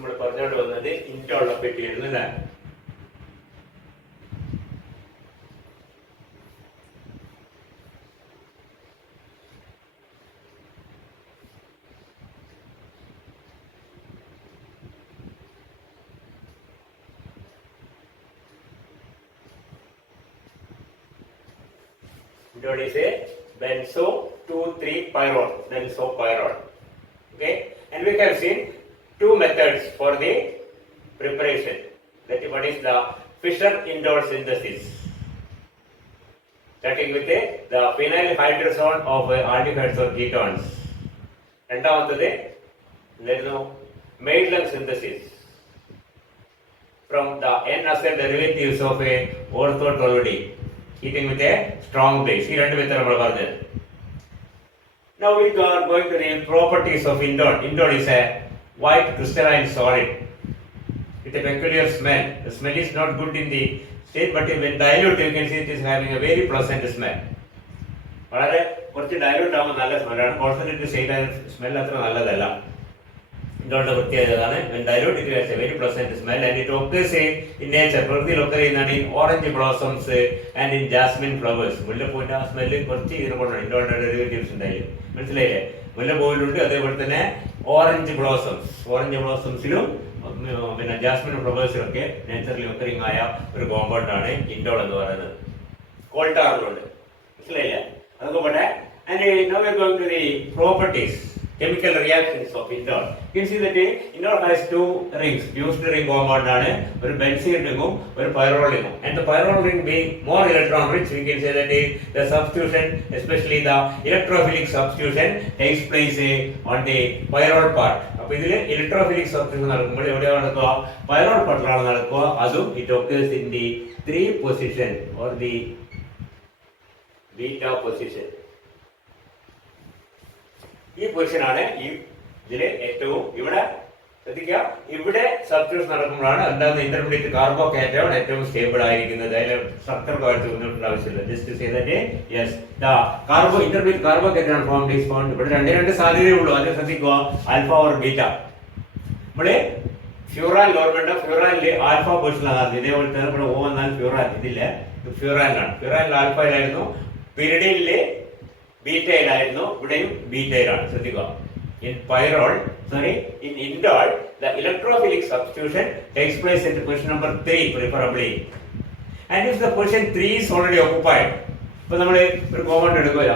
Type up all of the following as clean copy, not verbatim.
നമ്മൾ പറഞ്ഞുകൊണ്ട് വന്നത് ഇൻഡോളെ പറ്റിയായിരുന്നു അല്ലേ? Indole is a benzo 2,3-pyrrole, benzopyrrole. Okay, and we have seen two methods for the preparation. That one is the Fischer-Indole synthesis, starting with the phenyl hydrazone of aldehydes or ketones. രണ്ടാമത്തത് എന്തായിരുന്നു? Maillard synthesis from the N-acyl derivatives of a orthotoluene, heating with a strong base. ഈ രണ്ട് method നമ്മൾ പറഞ്ഞത്. Now we are going to the properties of indole. Indole is a white crystalline solid with a peculiar smell. The smell is not good in the state, but when dilute, you can see it is having a very pleasant smell. വളരെ കുറച്ച് dilute ആകുമ്പോൾ നല്ല സ്മെല്ലാണ്. Concentrate ചെയ്താൽ smell അത്ര നല്ലതല്ല. ഇൻഡോളിന്റെ പ്രത്യേകത ആണ്. When dilute, it has a very pleasant smell and it occurs in nature. പ്രകൃതിയിൽ occur ചെയ്യുന്നതാണ് in orange blossoms and in jasmine flowers. മുല്ലപ്പൂവിന്റെ ആ സ്മെല്ല് കുറച്ച് ഇതിനെ കൊണ്ടാണ് ഇൻഡോളിന്റെ ഡെറിവേറ്റീവ്സ് ഉണ്ടായില്ല. മനസ്സിലായില്ലേ? മുല്ലപ്പൂവിലുണ്ട്, അതേപോലെ തന്നെ ഓറഞ്ച് ബ്ലോസംസിലും പിന്നെ ജാസ്മിൻ ഫ്ലവേഴ്സിലൊക്കെ നേച്ചറിൽ ഒക്കറിംഗ് ആയ ഒരു കോമ്പൗണ്ട് ആണ് ഇൻഡോൾ എന്ന് പറയുന്നത്. കോൾട്ടാറിലുണ്ട്. മനസ്സിലായില്ലേ? അതൊക്കെ പോട്ടെ. And now we are going to the properties, chemical reactions of indole. You can see that indole has two rings. Fused ring compound ആണ്, ഒരു benzene ringും ഒരു pyrrole ringും. And the pyrrole ring being more electron rich, we can say that the substitution, especially the electrophilic substitution, takes place on the pyrrole part. അപ്പോൾ ഇതിൽ electrophilic substitution നടക്കുമ്പോൾ എവിടെയാണ് നടക്കുക? pyrrole പാർട്ടിലാണ് നടക്കുക. അതും it occurs in the 3 position or the beta position. ഈ position ആണ് ഇതിലെ ഏറ്റവും ഇവിടെ ശ്രദ്ധിക്കുക. ഇവിടെ സബ്സ്റ്റിറ്റ്യൂഷൻ നടക്കുമ്പോഴാണ് എന്താണ് ഇന്റർമീഡിയറ്റ് കാർബോകാറ്റയോൺ ഏറ്റവും സ്റ്റേബിൾ ആയിരിക്കുന്നത്. അതിലെ സ്ട്രക്ചർ കാഴ്ച ഒന്നും ആവശ്യമില്ല. Just say that yes the intermediate carbocation form is found. ഇവിടെ രണ്ട് സാധ്യതയുള്ളൂ. അത് ശ്രദ്ധിക്കുക, ആൽഫ ഓർ ബീറ്റ. ഇവിടെ ഫ്യൂറാൻ ഓർമ്മയുണ്ട്. ഫ്യൂറാനില് ആൽഫ പൊസിഷനിലാണ്. ഇതേപോലെ തന്നെ ഇവിടെ ഓ വന്നാൽ ഫ്യൂറാൻ, ഇതില്ല ഫ്യൂറാനിലാണ്. ഫ്യൂറാനിൽ ആൽഫയിലായിരുന്നു, പിരിഡിനില് ബീറ്റയിലായിരുന്നു, ഇവിടെയും ബീറ്റയിലാണ്. ശ്രദ്ധിക്കുക. In indole, the electrophilic substitution takes place at position number 3 preferably. And if the position 3 is already occupied, ഇപ്പൊ നമ്മൾ ഒരു കോമ്പൗണ്ട് എടുക്കുക.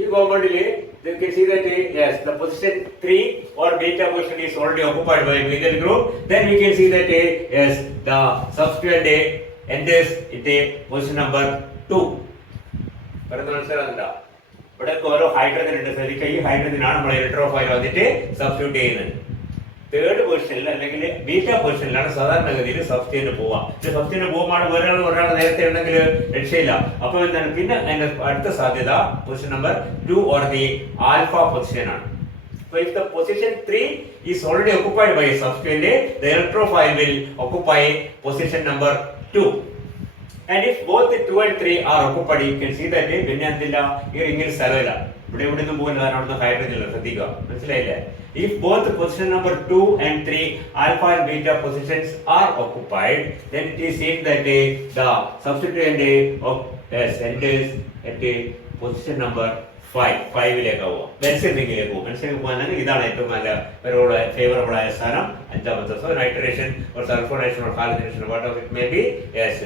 ഈ കോമ്പൗണ്ടിൽ you can see that yes, the position 3 or beta position is already occupied by a methyl group. Then we can see that yes, the substituent enters at position number 2. പറയുന്നത് മനസ്സിലാകുന്നുണ്ടോ? ഇവിടെ ഓരോ ഹൈഡ്രജൻ ഉണ്ട്. ശ്രദ്ധിക്കുക, ഈ ഹൈഡ്രജൻ ആണ് നമ്മൾ electrophile വന്നിട്ട് സബ്സ്റ്റിറ്റ്യൂട്ട് ചെയ്യുന്നത്. തേർഡ് പൊസിഷനിൽ അല്ലെങ്കിൽ ബീറ്റ പൊസിഷനിലാണ് സാധാരണഗതിയിൽ സബ്സ്റ്റിറ്റ്യൂന്റ് പോവുക. സബ്സ്റ്റിറ്റ്യൂന്റ് പോകുമ്പോൾ ഒരാൾ നേരത്തെ ഉണ്ടെങ്കിൽ രക്ഷയില്ല. അപ്പൊ എന്താണ് പിന്നെ അതിന്റെ അടുത്ത സാധ്യത position number 2 or the alpha position ആണ്. So if the position 3 is already occupied by a substituent, the electrophile will occupy position number 2. And if both 2 and 3 are occupied, you can see that പിന്നെ എന്തില്ല, ഈ റിംഗിൽ സ്ഥലമില്ല. ഇവിടെ നിന്നും പോകുന്ന കാരണം hydrogen ഇല്ല. ശ്രദ്ധിക്കുക, മനസ്സിലായില്ലേ? If both position number 2 and 3 alpha and beta positions are occupied, then it is seen that the substituent enters at position number 5ലേക്ക് ആവുക. ബെൻസിൻ റിംഗിലേക്ക് പോകും. ബെൻസിൻ പോകാനാണ് ഇതാണ് ഏറ്റവും നല്ല ഒരു ഫേവറബിൾ ആയ സ്ഥാനം. അഞ്ചാമത്തെ. So nitration or sulfonation or halogenation, whatever it may be, yes,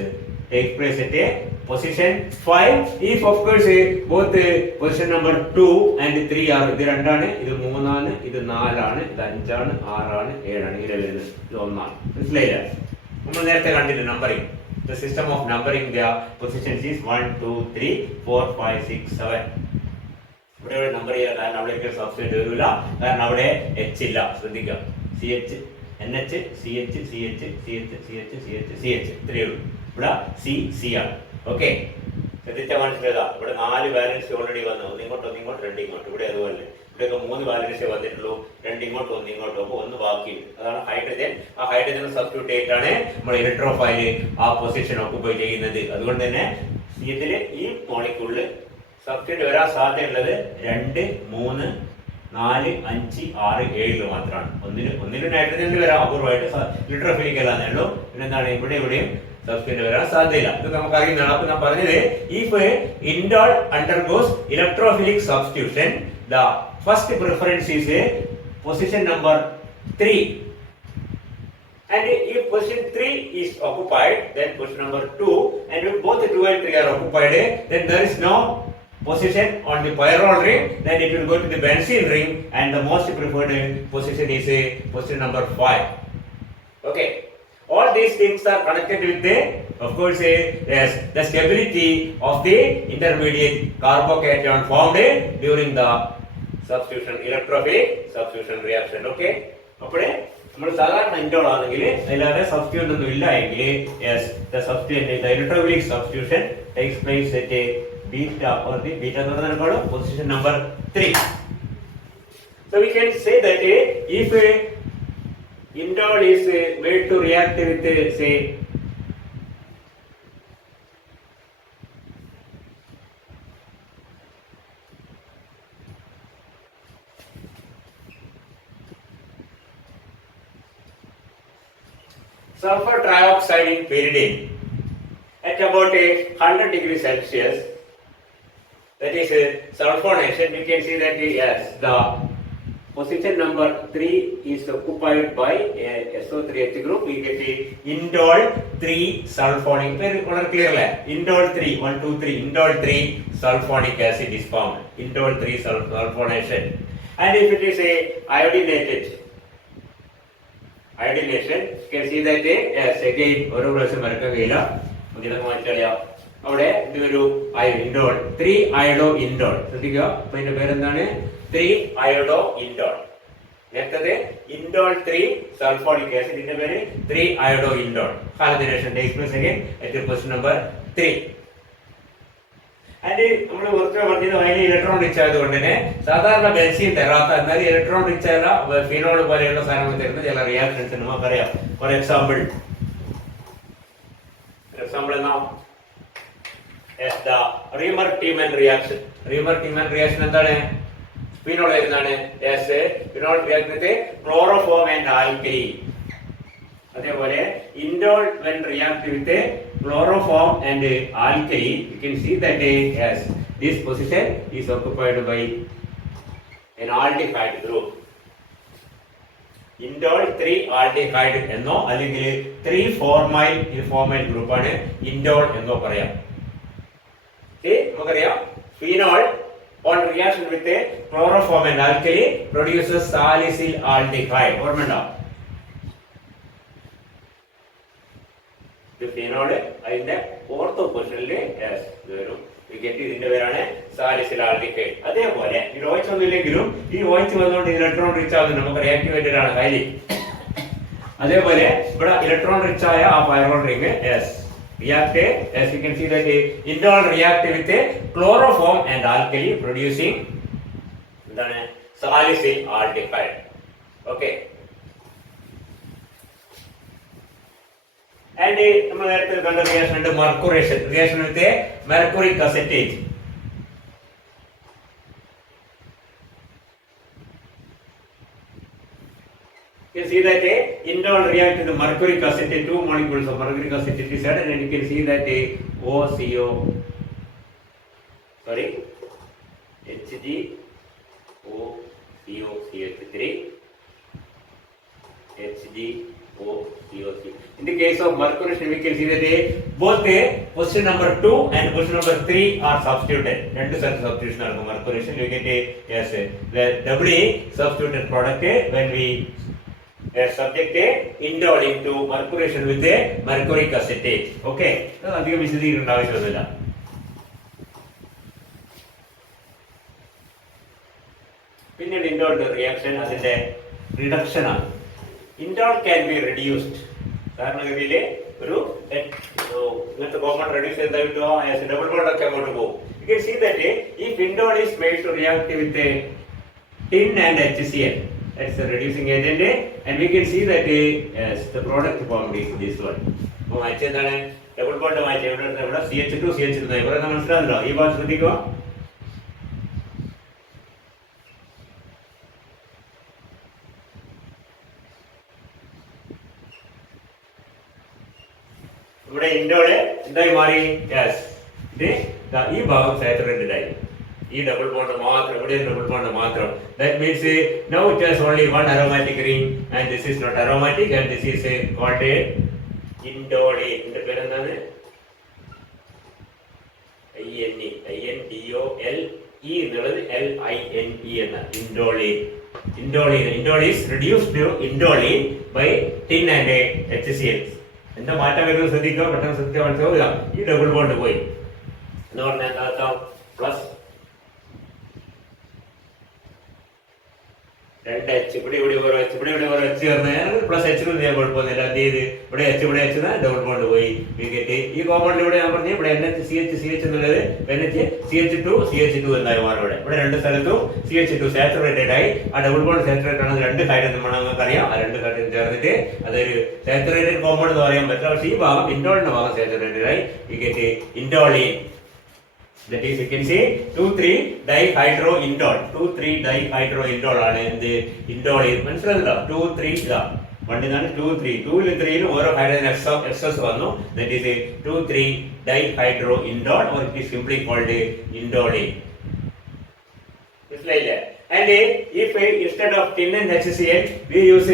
take place at a position 5. If of course both position number 2 and 3 are, ഇത് 2 ആണ്, ഇത് 3 ആണ്, ഇത് 4 ആണ്, ഇത് 5 ആണ്, 6 ആണ്, 7 ആണ്, ഇങ്ങനെ വരുന്നത്. ഇത് 1 ആണ്. മനസ്സിലായില്ല? നമ്മൾ നേരത്തെ കണ്ടില്ല numbering. The system of numbering the positions is 1 2 3 4 5 6 7. ഇവിടെ നമ്പർ ചെയ്യാൻ കാരണം അവിടെ സബ്സ്റ്റിറ്റ്യൂട്ട് വരില്ല. കാരണം അവിടെ എച്ച് ഇല്ല. ശ്രദ്ധിക്കുക, CH NH CH CH CH CH CH CH ഇത്രയേ ഉള്ളൂ. ഇവിടെ C ആണ്. ഓക്കെ, ശ്രദ്ധിച്ച മനസ്സിലാ. ഇവിടെ 4 ബാലൻസ് ഓൾറെഡി വന്നു. ഒന്നിങ്ങോട്ട് 2 ഇങ്ങോട്ട്. ഇവിടെ അതുപോലെ ഇവിടെയൊക്കെ 3 ബാലൻസേ വന്നിട്ടുള്ളൂ, 2 ഇങ്ങോട്ടും 1 ഇങ്ങോട്ടും, അപ്പോൾ 1 ബാക്കിയുണ്ട്. അതാണ് ഹൈഡ്രജൻ. ആ ഹൈഡ്രജൻ സബ്സ്റ്റിറ്റ്യൂട്ട് ചെയ്തിട്ടാണ് നമ്മൾ ഇലക്ട്രോഫൈൽ ആ പൊസിഷൻ ഓക്കുപൈ ചെയ്യുന്നത്. അതുകൊണ്ട് തന്നെ ഇതിൽ ഈ മോളിക്യൂളിൽ സബ്സ്റ്റിറ്റ്യൂട്ട് വരാൻ സാധ്യതയുള്ളത് 2, 3, 4, 5, 6, 7 മാത്രമാണ്. ഒന്നിലും നൈട്രജനിൽ വരാൻ അപൂർവമായിട്ട് ഇലക്ട്രോഫിലിക് അല്ലാന്നേ ഉള്ളൂ. പിന്നെ എന്താണ് ഇവിടെയും സബ്സ്റ്റിറ്റ്യൂട്ട് വരാൻ സാധ്യതയില്ല. ഇത് നമുക്ക് അറിയുന്നതാണ്. അപ്പൊ ഞാൻ പറഞ്ഞത്, if indole undergoes electrophilic substitution, the first preference is position number 3. And if position 3 is occupied, then position number 2, and if both 2 and 3 are occupied, then there is no position on the pyrrole ring, then it will go to the benzene ring, and the most preferred position is position number 5. Okay. All these things are connected with the, of course, yes, the stability of the intermediate carbocation formed during the substitution, electrophilic substitution reaction. Okay. അപ്പോൾ നമ്മൾ സാധാരണ indole ആണെങ്കിൽ അതിലാതെ substitute ഒന്നും ഇല്ല എങ്കിൽ, yes, the substituent, the electrophilic substitution takes place at a beta, or the beta എന്ന് പറഞ്ഞാൽ position number 3. So we can say that if indole is made to react with say sulfur trioxide in pyridine at about 100 degrees Celsius, that is sulfonation, you can see that yes, the position number 3 is occupied by SO3H group. We get the indole 3 sulfonic. Very clear, indole 3, 1, 2, 3, indole 3 sulfonic acid is formed. Indole 3 sulfonation. And if it is a iodination, you can see that yes, again ഒരു പ്രാവശ്യം വരക്കാൻ കഴിയില്ല, ഇതൊക്കെ മാറ്റിക്കളയാം. അവിടെ ഇതൊരു indole 3 iodo indole. ശ്രദ്ധിക്കുക, അപ്പൊ ഇതിന്റെ പേരെന്താണ്? 3 അയഡോ ഇൻഡോൾ. നേരത്തെ ഇൻഡോൾ 3 സൾഫോണിക് ആസിഡ്, ഇതിന്റെ പേര് 3 iodo indole. Halogenation takes place again at position number 3. And നമ്മൾ കുറച്ച് പറഞ്ഞത് അതിന് ഇലക്ട്രോൺ റിച്ച് ആയതുകൊണ്ട് തന്നെ സാധാരണ ബെൻസീൻ തരാത്ത, എന്നാൽ ഇലക്ട്രോൺ റിച്ച് ആയ ഫിനോൾ പോലെയുള്ള സാധനങ്ങൾ തരുന്ന ചില റിയാക്ഷൻസ് നമുക്കറിയാം. ഫോർ എക്സാമ്പിൾ എന്നാ റീമർ-ടീമൻ റിയാക്ഷൻ. റീമർ-ടീമൻ റിയാക്ഷൻ എന്താണ്? ഫിനോൾ വരുന്നതാണ്. Phenol react with chloroform and alkali. അതേപോലെ indole when react with chloroform and alkali, you can see that yes, this position is occupied by an aldehyde group. Indole 3 aldehyde എന്നോ അല്ലെങ്കിൽ 3 formyl group ആണ് indole എന്നോ പറയാം. നമുക്കറിയാം phenol on reaction with a chloroform and alkali produces salicyl aldehyde. ഓർമ്മയുണ്ടോ? Phenol അതിന്റെ fourth പൊസിഷനിൽ വരും. ഇതിന്റെ പേരാണ് സാലിസിൽ ആൽഡിഹൈഡ്. അതേപോലെ ഈ OH ഒന്നുമില്ലെങ്കിലും ഈ OH വന്നുകൊണ്ട് ഇലക്ട്രോൺ റിച്ച് ആവുന്നത് നമുക്ക് റിയാക്ടിവേറ്റഡ് ആണ് ഹൈലി. അതേപോലെ ഇവിടെ ഇലക്ട്രോൺ റിച്ച് ആയ ആ pyrrole ring react, as you can see that indole react with a chloroform and alkali producing salicyl aldehyde. Okay. And നമ്മൾ നേരത്തെ കണ്ട റിയാക്ഷൻ ഉണ്ട് mercuration. Reaction with a mercuric acetate. You can see that indole react with the mercuric acetate, 2 molecules of mercuric acetate is added, and you can see that HgOCOCH3 HgOCOC. In the case of mercuration, we can see that both position number 2 and position number 3 are substituted. Two such substitution are mercuration. You get the doubly substituted product when we subject indole into mercuration with a mercuric acetate. Okay, അധികം വിശദീകരണം ആവശ്യമൊന്നുമില്ല. പിന്നീട് indole reaction അതിന്റെ reduction ആണ്. Indole can be reduced. സാധാരണഗതിയിൽ ഒരു ഇങ്ങനത്തെ common reduce ചെയ്തായിട്ട് double bond ഒക്കെ അങ്ങോട്ട് പോകും. You can see that if indole is made to react with a tin and HCl. That's the reducing agent, and we can see that yes, the product formed is this one. അപ്പോൾ match എന്താണ്? Double bond match ഇവിടെ CH2 CH2 ഇവിടെ മനസ്സിലാകുന്നുണ്ടോ? ഈ ഭാഗം ശ്രദ്ധിക്കുക. ഇവിടെ ഇൻഡോള് എന്തായി മാറി? യെസ്, ഇത് ഈ ഭാഗം സാച്ചുറേറ്റഡ് ആയി. ഈ ഡബിൾ ബോണ്ട് മാത്രം, ഇവിടെ ഡബിൾ ബോണ്ട് മാത്രം. That means now it has only one aromatic ring and this is not aromatic and this is called a indole. ഇതിന്റെ പേര് എന്താണ്? INDOLE എന്നുള്ളത് LINE എന്ന indoline. Indole is reduced to indoline by tin and HCl. എന്താ മാറ്റം വരുന്നത് ശ്രദ്ധിക്കുക, പെട്ടെന്ന് ശ്രദ്ധിക്കാൻ മനസ്സിലാവുക. ഈ ഡബിൾ ബോണ്ട് പോയി എന്ന് പറഞ്ഞാൽ എന്താ? പ്ലസ് 2H ഇവിടെ H ചേർന്ന് പ്ലസ് H കുഴപ്പമൊന്നുമില്ല. എന്ത് ചെയ്ത് ഇവിടെ H ഡബിൾ ബോണ്ട് പോയി. ഈ കോമ്പൗണ്ടിൽ ഇവിടെ ഞാൻ പറഞ്ഞു ഇവിടെ NH എന്നുള്ളത് CH2 എന്നായി മാറും. ഇവിടെ രണ്ട് സ്ഥലത്തും CH2 സാച്ചുറേറ്റഡ് ആയി. ആ ഡബിൾ ബോണ്ട് സാച്ചുറേറ്റഡ് ആണ്. രണ്ട് ഹൈഡ്രജൻ നിങ്ങൾക്ക് അറിയാം. ആ രണ്ട് ഹൈഡ്രജൻ ചേർന്നിട്ട് അതൊരു സാച്ചുറേറ്റഡ് കോമ്പൗണ്ട് എന്ന് പറയാൻ പറ്റില്ല. പക്ഷേ ഈ ഭാഗം ഇൻഡോളിന്റെ ഭാഗം സാച്ചുറേറ്റഡ് ആയി. ഇൻഡോളീൻ. That is, you can say 2,3-dihydroindole. 2,3-dihydroindole ആണ് എന്ത്? ഇൻഡോളീൻ. മനസ്സിലാകുന്നുണ്ടോ? 2,3 ഇതാ വണ്ടിന്നാണ് 2,3. 2-ലും 3-ലും ഓരോ ഹൈഡ്രജൻ എക്സസ് വന്നു. That is 2,3-dihydroindole or it is simply called indolene. മനസ്സിലായില്ലേ? And if instead of tin and HCl we use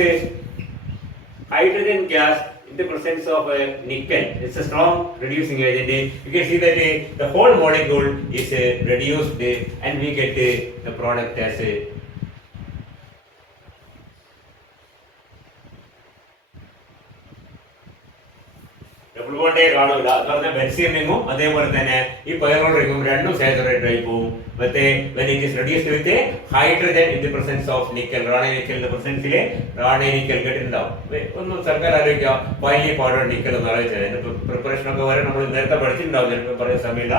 hydrogen gas in the presence of nickel, it's a strong reducing agent. You can see that the whole molecule is reduced and we get the product as double ബോണ്ടേ കാണൂല. എന്ന് പറഞ്ഞാൽ benzene റിങ്ങും അതേപോലെ തന്നെ ഈ pyrrole റിങ്ങും രണ്ടും saturated ആയി പോകും. But when it is reduced with a hydrogen in the presence of nickel, Raney നിക്കലിന്റെ പ്രസൻസിലെ റാണി നിക്കൽ കേട്ടിട്ടുണ്ടാവും. ഒന്നും സർക്കാർ ആലോചിക്കുക, ഫൈനലി പൗഡർ നിക്കൽ എന്ന് ആലോചിച്ചത്. അതിന്റെ പ്രിപ്പറേഷൻ ഒക്കെ വരെ നമ്മൾ നേരത്തെ പഠിച്ചിട്ടുണ്ടാവും. ചിലപ്പോൾ പറയുന്ന സമയമില്ല.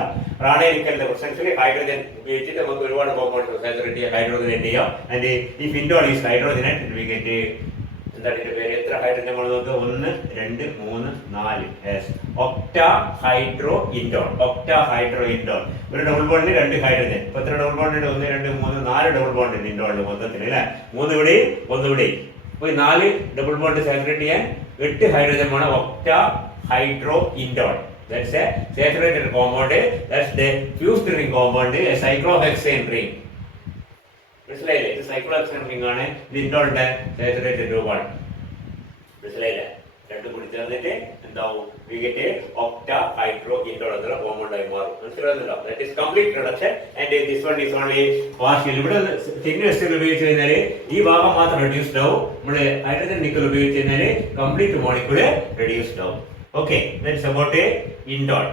റാണി നിക്കലിന്റെ പ്രസൻസിൽ ഹൈഡ്രജൻ ഉപയോഗിച്ചിട്ട് നമുക്ക് ഒരുപാട് കോമ്പൗണ്ട് സാച്ചുറേറ്റ് ചെയ്യാം, ഹൈഡ്രോജൻ ചെയ്യാം. ആൻഡ് ഈ ഇൻഡോൾ ഈസ് ഹൈഡ്രോജനേറ്റ് വി ഗെറ്റ് എന്താണ് ഇതിന്റെ പേര്? എത്ര ഹൈഡ്രജൻ നമ്മൾ നോക്കുക? 1, 2, 3, 4. Octa hydro indole. ഒരു ഡബിൾ ബോണ്ടിന് 2 ഹൈഡ്രജൻ. ഇപ്പൊ എത്ര ഡബിൾ ബോണ്ട് ഉണ്ട്? 1, 2, 3, 4 ഡബിൾ ബോണ്ട് ഉണ്ട് ഇൻഡോളിൽ മൊത്തത്തിൽ അല്ലെ. 3 ഇവിടെ 1 ഇവിടെ. അപ്പൊ 4 ഡബിൾ ബോണ്ട് സാച്ചുറേറ്റ് ചെയ്യാൻ 8 ഹൈഡ്രജൻ വേണം. Octa hydro indole. That's a saturated compound. That's the fused ring compound, a cyclohexane ring. മനസ്സിലായില്ലേ? ഇത് സൈക്ലോഹെക്സേൻ റിംഗ് ആണ്. ഇത് ഇൻഡോളിന്റെ സാച്ചുറേറ്റഡ് രൂപമാണ്. മനസ്സിലായില്ലേ? രണ്ടും കൂടി ചേർന്നിട്ട് എന്താവും? we get a octahydroindole എന്നുള്ള കോമ്പൗണ്ട് ആയി മാറും. മനസ്സിലാകുന്നുണ്ടോ? That is complete reduction and this one is only partial. ഇവിടെ തിൻ എസ്റ്റർ ഉപയോഗിച്ച് കഴിഞ്ഞാൽ ഈ ഭാഗം മാത്രം റെഡ്യൂസ്ഡ് ആവും. നമ്മള് ഹൈഡ്രജൻ നിക്കൽ ഉപയോഗിച്ച് കഴിഞ്ഞാൽ കംപ്ലീറ്റ് മോളിക്യൂൾ റെഡ്യൂസ്ഡ് ആവും. Okay, that's about a indole.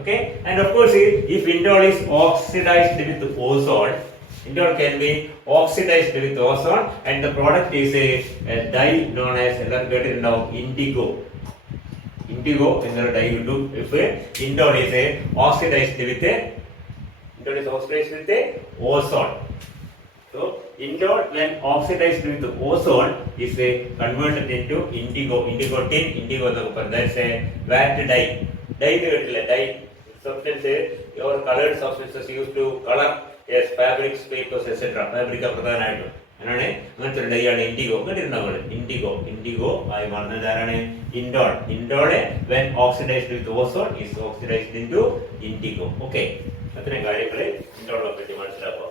Okay, and of course if indole is oxidized with ozone, indole can be oxidized with ozone and the product is a dye known as indigo. Indigo എന്നൊരു dye കിട്ടും. If indole is oxidized with ozone. So indole when oxidized with ozone is converted into indigo. Indigo tin, indigo that's a VAT dye. Dye substance or colored substances used to color yes fabrics, papers, etc. Fabric പ്രധാനമായിട്ടും എന്നാണ് അങ്ങനത്തെ ഒരു dye ആണ് IndiGo. കേട്ടിട്ടുണ്ടാവും. IndiGo ആയി മാറുന്നത് ആരാണ്? ഇൻഡോള് when oxidized with ozone is oxidized into indigo. Okay, അത്രയും കാര്യങ്ങള് ഇൻഡോളെ പറ്റി മനസ്സിലാക്കുക.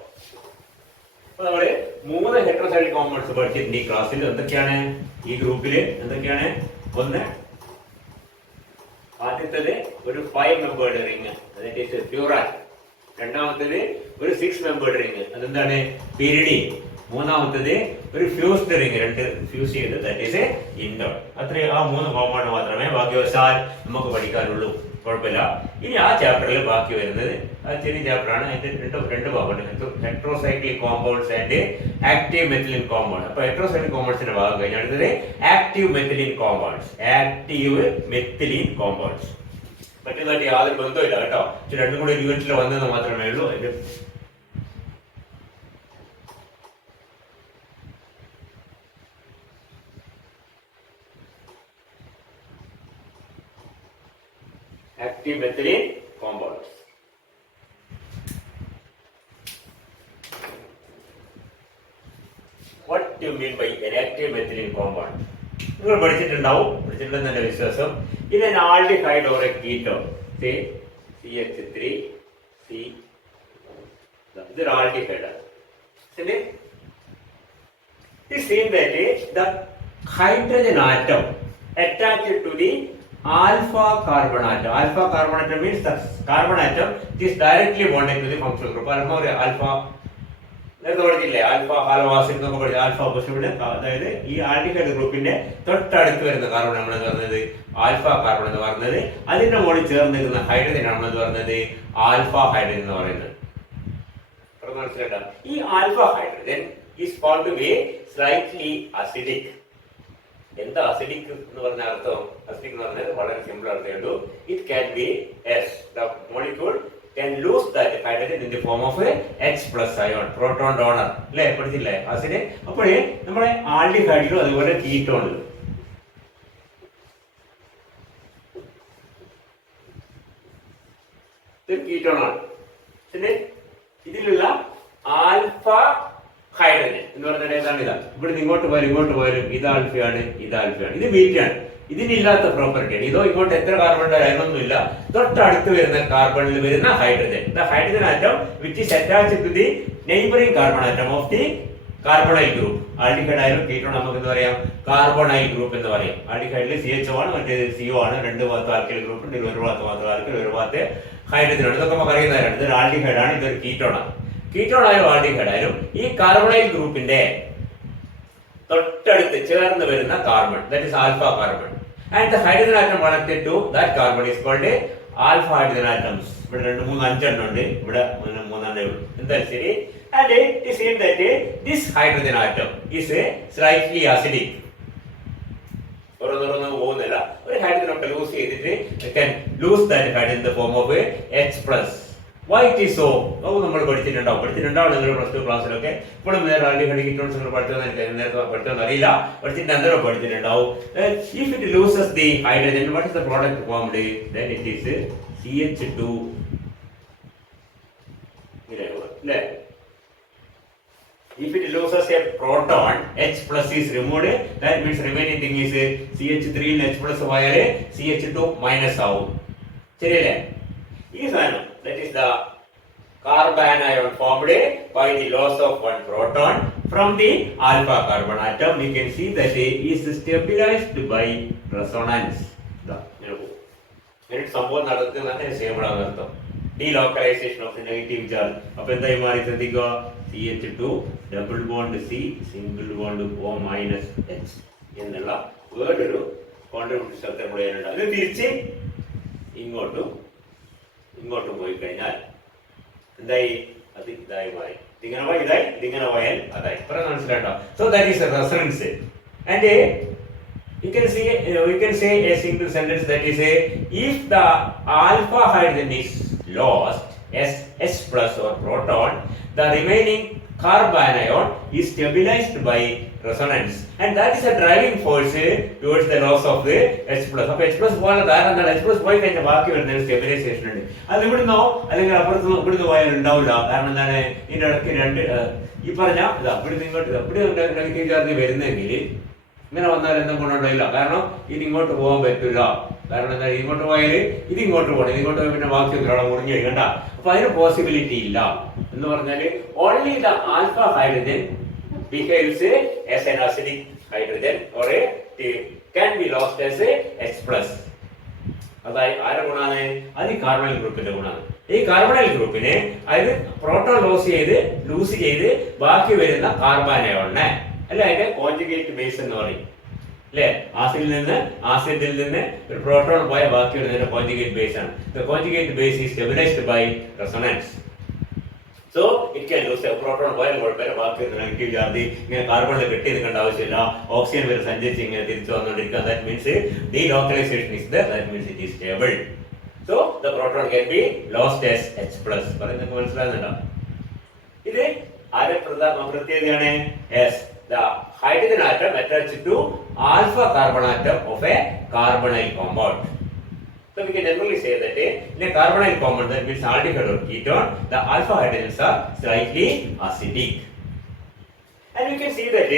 അപ്പൊ നമ്മള് 3 ഹെട്രോസൈഡ് കോമ്പൗണ്ട്സ് പഠിച്ചിട്ടുണ്ട് ഈ ക്ലാസ്സിൽ. എന്തൊക്കെയാണ് ഈ ഗ്രൂപ്പില്? എന്തൊക്കെയാണ്? ഒന്ന്, ആദ്യത്തേത് ഒരു 5 membered ring, that is furan. രണ്ടാമത്തേത് ഒരു 6 മെമ്പേർഡ് റിംഗ്, അതെന്താണ്? പിരിഡിൻ. മൂന്നാമത്തേത് ഒരു ഫ്യൂസ്ഡ് റിംഗ്, 2 ഫ്യൂസ് ചെയ്ത്, ദാറ്റ് ഈസ് ഇൻഡോൾ. അത്രയും ആ 3 കോമ്പൗണ്ട് മാത്രമേ ബാക്കി വശാൽ നമുക്ക് പഠിക്കാനുള്ളൂ. കുഴപ്പമില്ല. ഇനി ആ ചാപ്റ്ററിൽ ബാക്കി വരുന്നത് ആ ചെറിയ ചാപ്റ്ററാണ്. അതിന്റെ രണ്ട് ഭാഗമുണ്ട്, heterocyclic compounds and active methylene compound. അപ്പൊ ഹെട്രോസൈക്ലിക് കോമ്പൗണ്ട്സിന്റെ ഭാഗം കഴിഞ്ഞ അടുത്തത് ആക്റ്റീവ് മെത്തിലിൻ കോമ്പൗണ്ട്സ്. മറ്റേതായിട്ട് യാതൊരു ബന്ധമില്ല കേട്ടോ. രണ്ടും കൂടി യൂണിറ്റിൽ വന്നത് മാത്രമേ ഉള്ളൂ. active methylene compounds. What do you mean by an active methylene compound? നിങ്ങൾ പഠിച്ചിട്ടുണ്ടെന്ന് എൻ്റെ വിശ്വാസം. ഇത് an aldehyde or a ketone. Say CH3 C. ഇതൊരു aldehyde ആണ്. ശരി. It seems that the hydrogen atom attached to the alpha carbon atom. Alpha carbon atom means the carbon atom is directly bonded to the functional group. Alpha നേരത്തെ പഠിച്ചില്ലേ, alpha ആൽവാസിഡ് എന്നൊക്കെ പഠിച്ച alpha possible. അതായത് ഈ aldehyde ഗ്രൂപ്പിന്റെ തൊട്ടടുത്ത് വരുന്ന carbon നമ്മളെന്ന് പറഞ്ഞത് ആൽഫ കാർബൺ എന്ന് പറയുന്നത്. അതിന്റെ മുകളിൽ ചേർന്ന് നിൽക്കുന്ന ഹൈഡ്രജൻ ആണെന്ന് പറഞ്ഞത് ആൽഫ ഹൈഡ്രജൻ എന്ന് പറയുന്നത്. മനസ്സിലാക്കാം. ഈ alpha hydrogen is found to be slightly acidic. എന്താ അസിഡിക് എന്ന് പറഞ്ഞ അർത്ഥം? അസിഡിക് എന്ന് പറഞ്ഞാൽ വളരെ സിമ്പിൾ അർത്ഥമേ ഉള്ളൂ. It can be S the molecule can lose that hydrogen in the form of a H plus ion, proton donor. അല്ലേ, പഠിച്ചില്ലേ ആസിഡ്? അപ്പോഴേ നമ്മുടെ ആൽഡിഹൈഡിലും അതുപോലെ കീറ്റോണിലും കീറ്റോണാണ്. പിന്നെ ഇതിലുള്ള ആൽഫ ഹൈഡ്രജൻ എന്ന് പറഞ്ഞാൽ ഏതാണ്? ഇതാ. ഇവിടെ ഇങ്ങോട്ട് പോയാലും ഇത് ആൽഫയാണ്, ഇത് ആൽഫയാണ്, ഇത് ബീറ്റയാണ്. ഇതിനില്ലാത്ത പ്രോപ്പർട്ടിയാണ്. ഇതോ ഇങ്ങോട്ട് എത്ര കാർബൺ ഡയോണൊന്നുമില്ല. തൊട്ടടുത്ത് വരുന്ന കാർബണിൽ വരുന്ന hydrogen, the hydrogen atom which is attached to the neighbouring carbon atom of the carbonyl group. Aldehyde ആയാലും കീറ്റോൺ നമുക്ക് എന്ത് പറയാം? കാർബണൈൽ ഗ്രൂപ്പ് എന്ന് പറയാം. ആൽഡിഹൈഡിൽ CHO ആണ്, മറ്റേത് CO ആണ്. രണ്ട് ഭാഗത്ത് ആൽക്കൈൽ ഗ്രൂപ്പ് ഉണ്ട്. ഒരു ഭാഗത്ത് മാത്രം ആൽക്കൈൽ, ഒരു ഭാഗത്ത് ഹൈഡ്രജൻ ഉണ്ട്. ഇതൊക്കെ നമുക്ക് അറിയുന്നവരാണ്. ഇതൊരു ആൽഡിഹൈഡ് ആണ്, ഇതൊരു കീറ്റോൺ ആണ്. കീറ്റോൺ ആയാലും ആൽഡിഹൈഡ് ആയാലും ഈ കാർബണൈൽ ഗ്രൂപ്പിന്റെ തൊട്ടടുത്ത് ചേർന്ന് വരുന്ന carbon, that is alpha carbon. And the hydrogen atom connected to that carbon is called a alpha hydrogen atoms. ഇവിടെ 2 3 5 എണ്ണം ഉണ്ട്. ഇവിടെ 3 എണ്ണേ ഉള്ളൂ. എന്തായാലും ശരി. And it is seen that this hydrogen atom is slightly acidic. ഓരോന്നോരോന്നും പോകുന്നില്ല. ഒരു ഹൈഡ്രജൻ ഒക്കെ ലൂസ് ചെയ്തിട്ട് can lose that hydrogen in the form of a H plus. Why it is so? നമ്മൾ പഠിച്ചിട്ടുണ്ടാവും നിങ്ങൾ പ്ലസ് 2 ക്ലാസ്സിലൊക്കെ. ഇപ്പോഴും നേരെ ആൽഡിഹൈഡ് കീറ്റോൺസ് നിങ്ങൾ പഠിച്ചതെന്ന് എനിക്ക് നേരത്തെ പഠിച്ചതെന്ന് അറിയില്ല. പഠിച്ചിട്ട് എന്തോ പഠിച്ചിട്ടുണ്ടാവും. If it loses the hydrogen, what is the product formed? Then it is CH2. അല്ലേ? If it loses a proton, H plus is removed. That means remaining thing is CH3 and H plus പോയാൽ CH2 minus ആവും. ശരിയല്ലേ? ഈ സാധനം, that is the carbon ion formed by the loss of one proton from the alpha carbon atom. We can see that it is stabilized by resonance. സംഭവം നടത്തുന്നതാണ് സ്റ്റേബിളാണ് അർത്ഥം. Delocalization of the negative charge. അപ്പൊ എന്തായി മാറി ശ്രദ്ധിക്കുക? CH2 double bond C single bond O minus H എന്നുള്ള വേറൊരു contributor സ്ഥലത്തെ കൂടെ ഉണ്ട്. അത് തിരിച്ച് ഇങ്ങോട്ടും പോയി കഴിഞ്ഞാൽ എന്തായി? അത് ഇതായി മാറി. ഇതിങ്ങനെ പോയി ഇതായി, ഇതിങ്ങനെ പോയാൽ അതായി. ഇത്ര മനസ്സിലാട്ടോ? So that is a resonance. And we can say a single sentence that is if the alpha hydrogen is lost as H plus or proton, the remaining carbon ion is stabilized by resonance, and that is a driving force towards the loss of the H plus. അപ്പോൾ H plus പോലെ കാരണം എന്താണ്? H plus പോയി കഴിഞ്ഞാൽ ബാക്കി വരുന്ന stabilisation ഉണ്ട്. അത് ഇവിടുന്നോ അല്ലെങ്കിൽ അപ്പുറത്തുനിന്നോ ഇവിടുന്ന് പോയാൽ ഉണ്ടാവില്ല. കാരണം എന്താണ്? ഇതിന്റെ ഇടയ്ക്ക് രണ്ട് ഈ പറഞ്ഞ ഇവിടുന്ന് ഇങ്ങോട്ട് ഇവിടെ നെഗറ്റീവ് ചാർജ് വരുന്നെങ്കിൽ ഇങ്ങനെ വന്നാൽ എന്തും കൊണ്ടുണ്ടായില്ല. കാരണം ഇത് ഇങ്ങോട്ട് പോകാൻ പറ്റില്ല. കാരണം എന്താ? ഇങ്ങോട്ട് പോയാൽ ഇത് ഇങ്ങോട്ട് പോകണം, ഇതിങ്ങോട്ട് പോയി പിന്നെ ബാക്കി ഒരാളെ മുറിഞ്ഞു കഴിക്കണ്ട. അപ്പൊ അതിന് പോസിബിലിറ്റി ഇല്ല എന്ന് പറഞ്ഞാല് only the alpha hydrogen behaves as an acidic hydrogen or can be lost as a H plus. അതായത് ആരുടെ ഗുണമാണ്? അത് ഈ കാർബണൈൽ ഗ്രൂപ്പിന്റെ ഗുണമാണ്. ഈ കാർബണൈൽ ഗ്രൂപ്പിനെ അതായത് പ്രോട്ടോൺ ലൂസ് ചെയ്ത് ബാക്കി വരുന്ന കാർബൺ അയോണിനെ അല്ലെ അതിന്റെ കോൺജുഗേറ്റ് ബേസ് എന്ന് പറയും. അല്ലെ? ആസിഡിൽ നിന്ന് ഒരു പ്രോട്ടോൺ പോയ ബാക്കി വരുന്നതിന്റെ കോൺജുഗേറ്റ് ബേസ് ആണ്. The conjugate base is stabilized by resonance. So it can lose a proton പോയാലും കുഴപ്പമില്ല. ബാക്കി വരുന്ന നെഗറ്റീവ് ചാർജ് ഇങ്ങനെ കാർബണിൽ കെട്ടി നിൽക്കേണ്ട ആവശ്യമില്ല. ഓക്സിജൻ വരെ സഞ്ചരിച്ച് ഇങ്ങനെ തിരിച്ചു വന്നുകൊണ്ടിരിക്കുക. That means delocalization is there. That means it is stable. So the proton can be lost as H plus. പറയുന്നത് മനസ്സിലാകുന്നുണ്ടോ? ഇത് ആരെ പ്രത്യേകതയാണ്? Yes, the hydrogen atom attached to alpha carbon atom of a carbonyl compound. So we can generally say that in a carbonyl compound, that means aldehyde or ketone, the alpha hydrogens are slightly acidic. And we can see that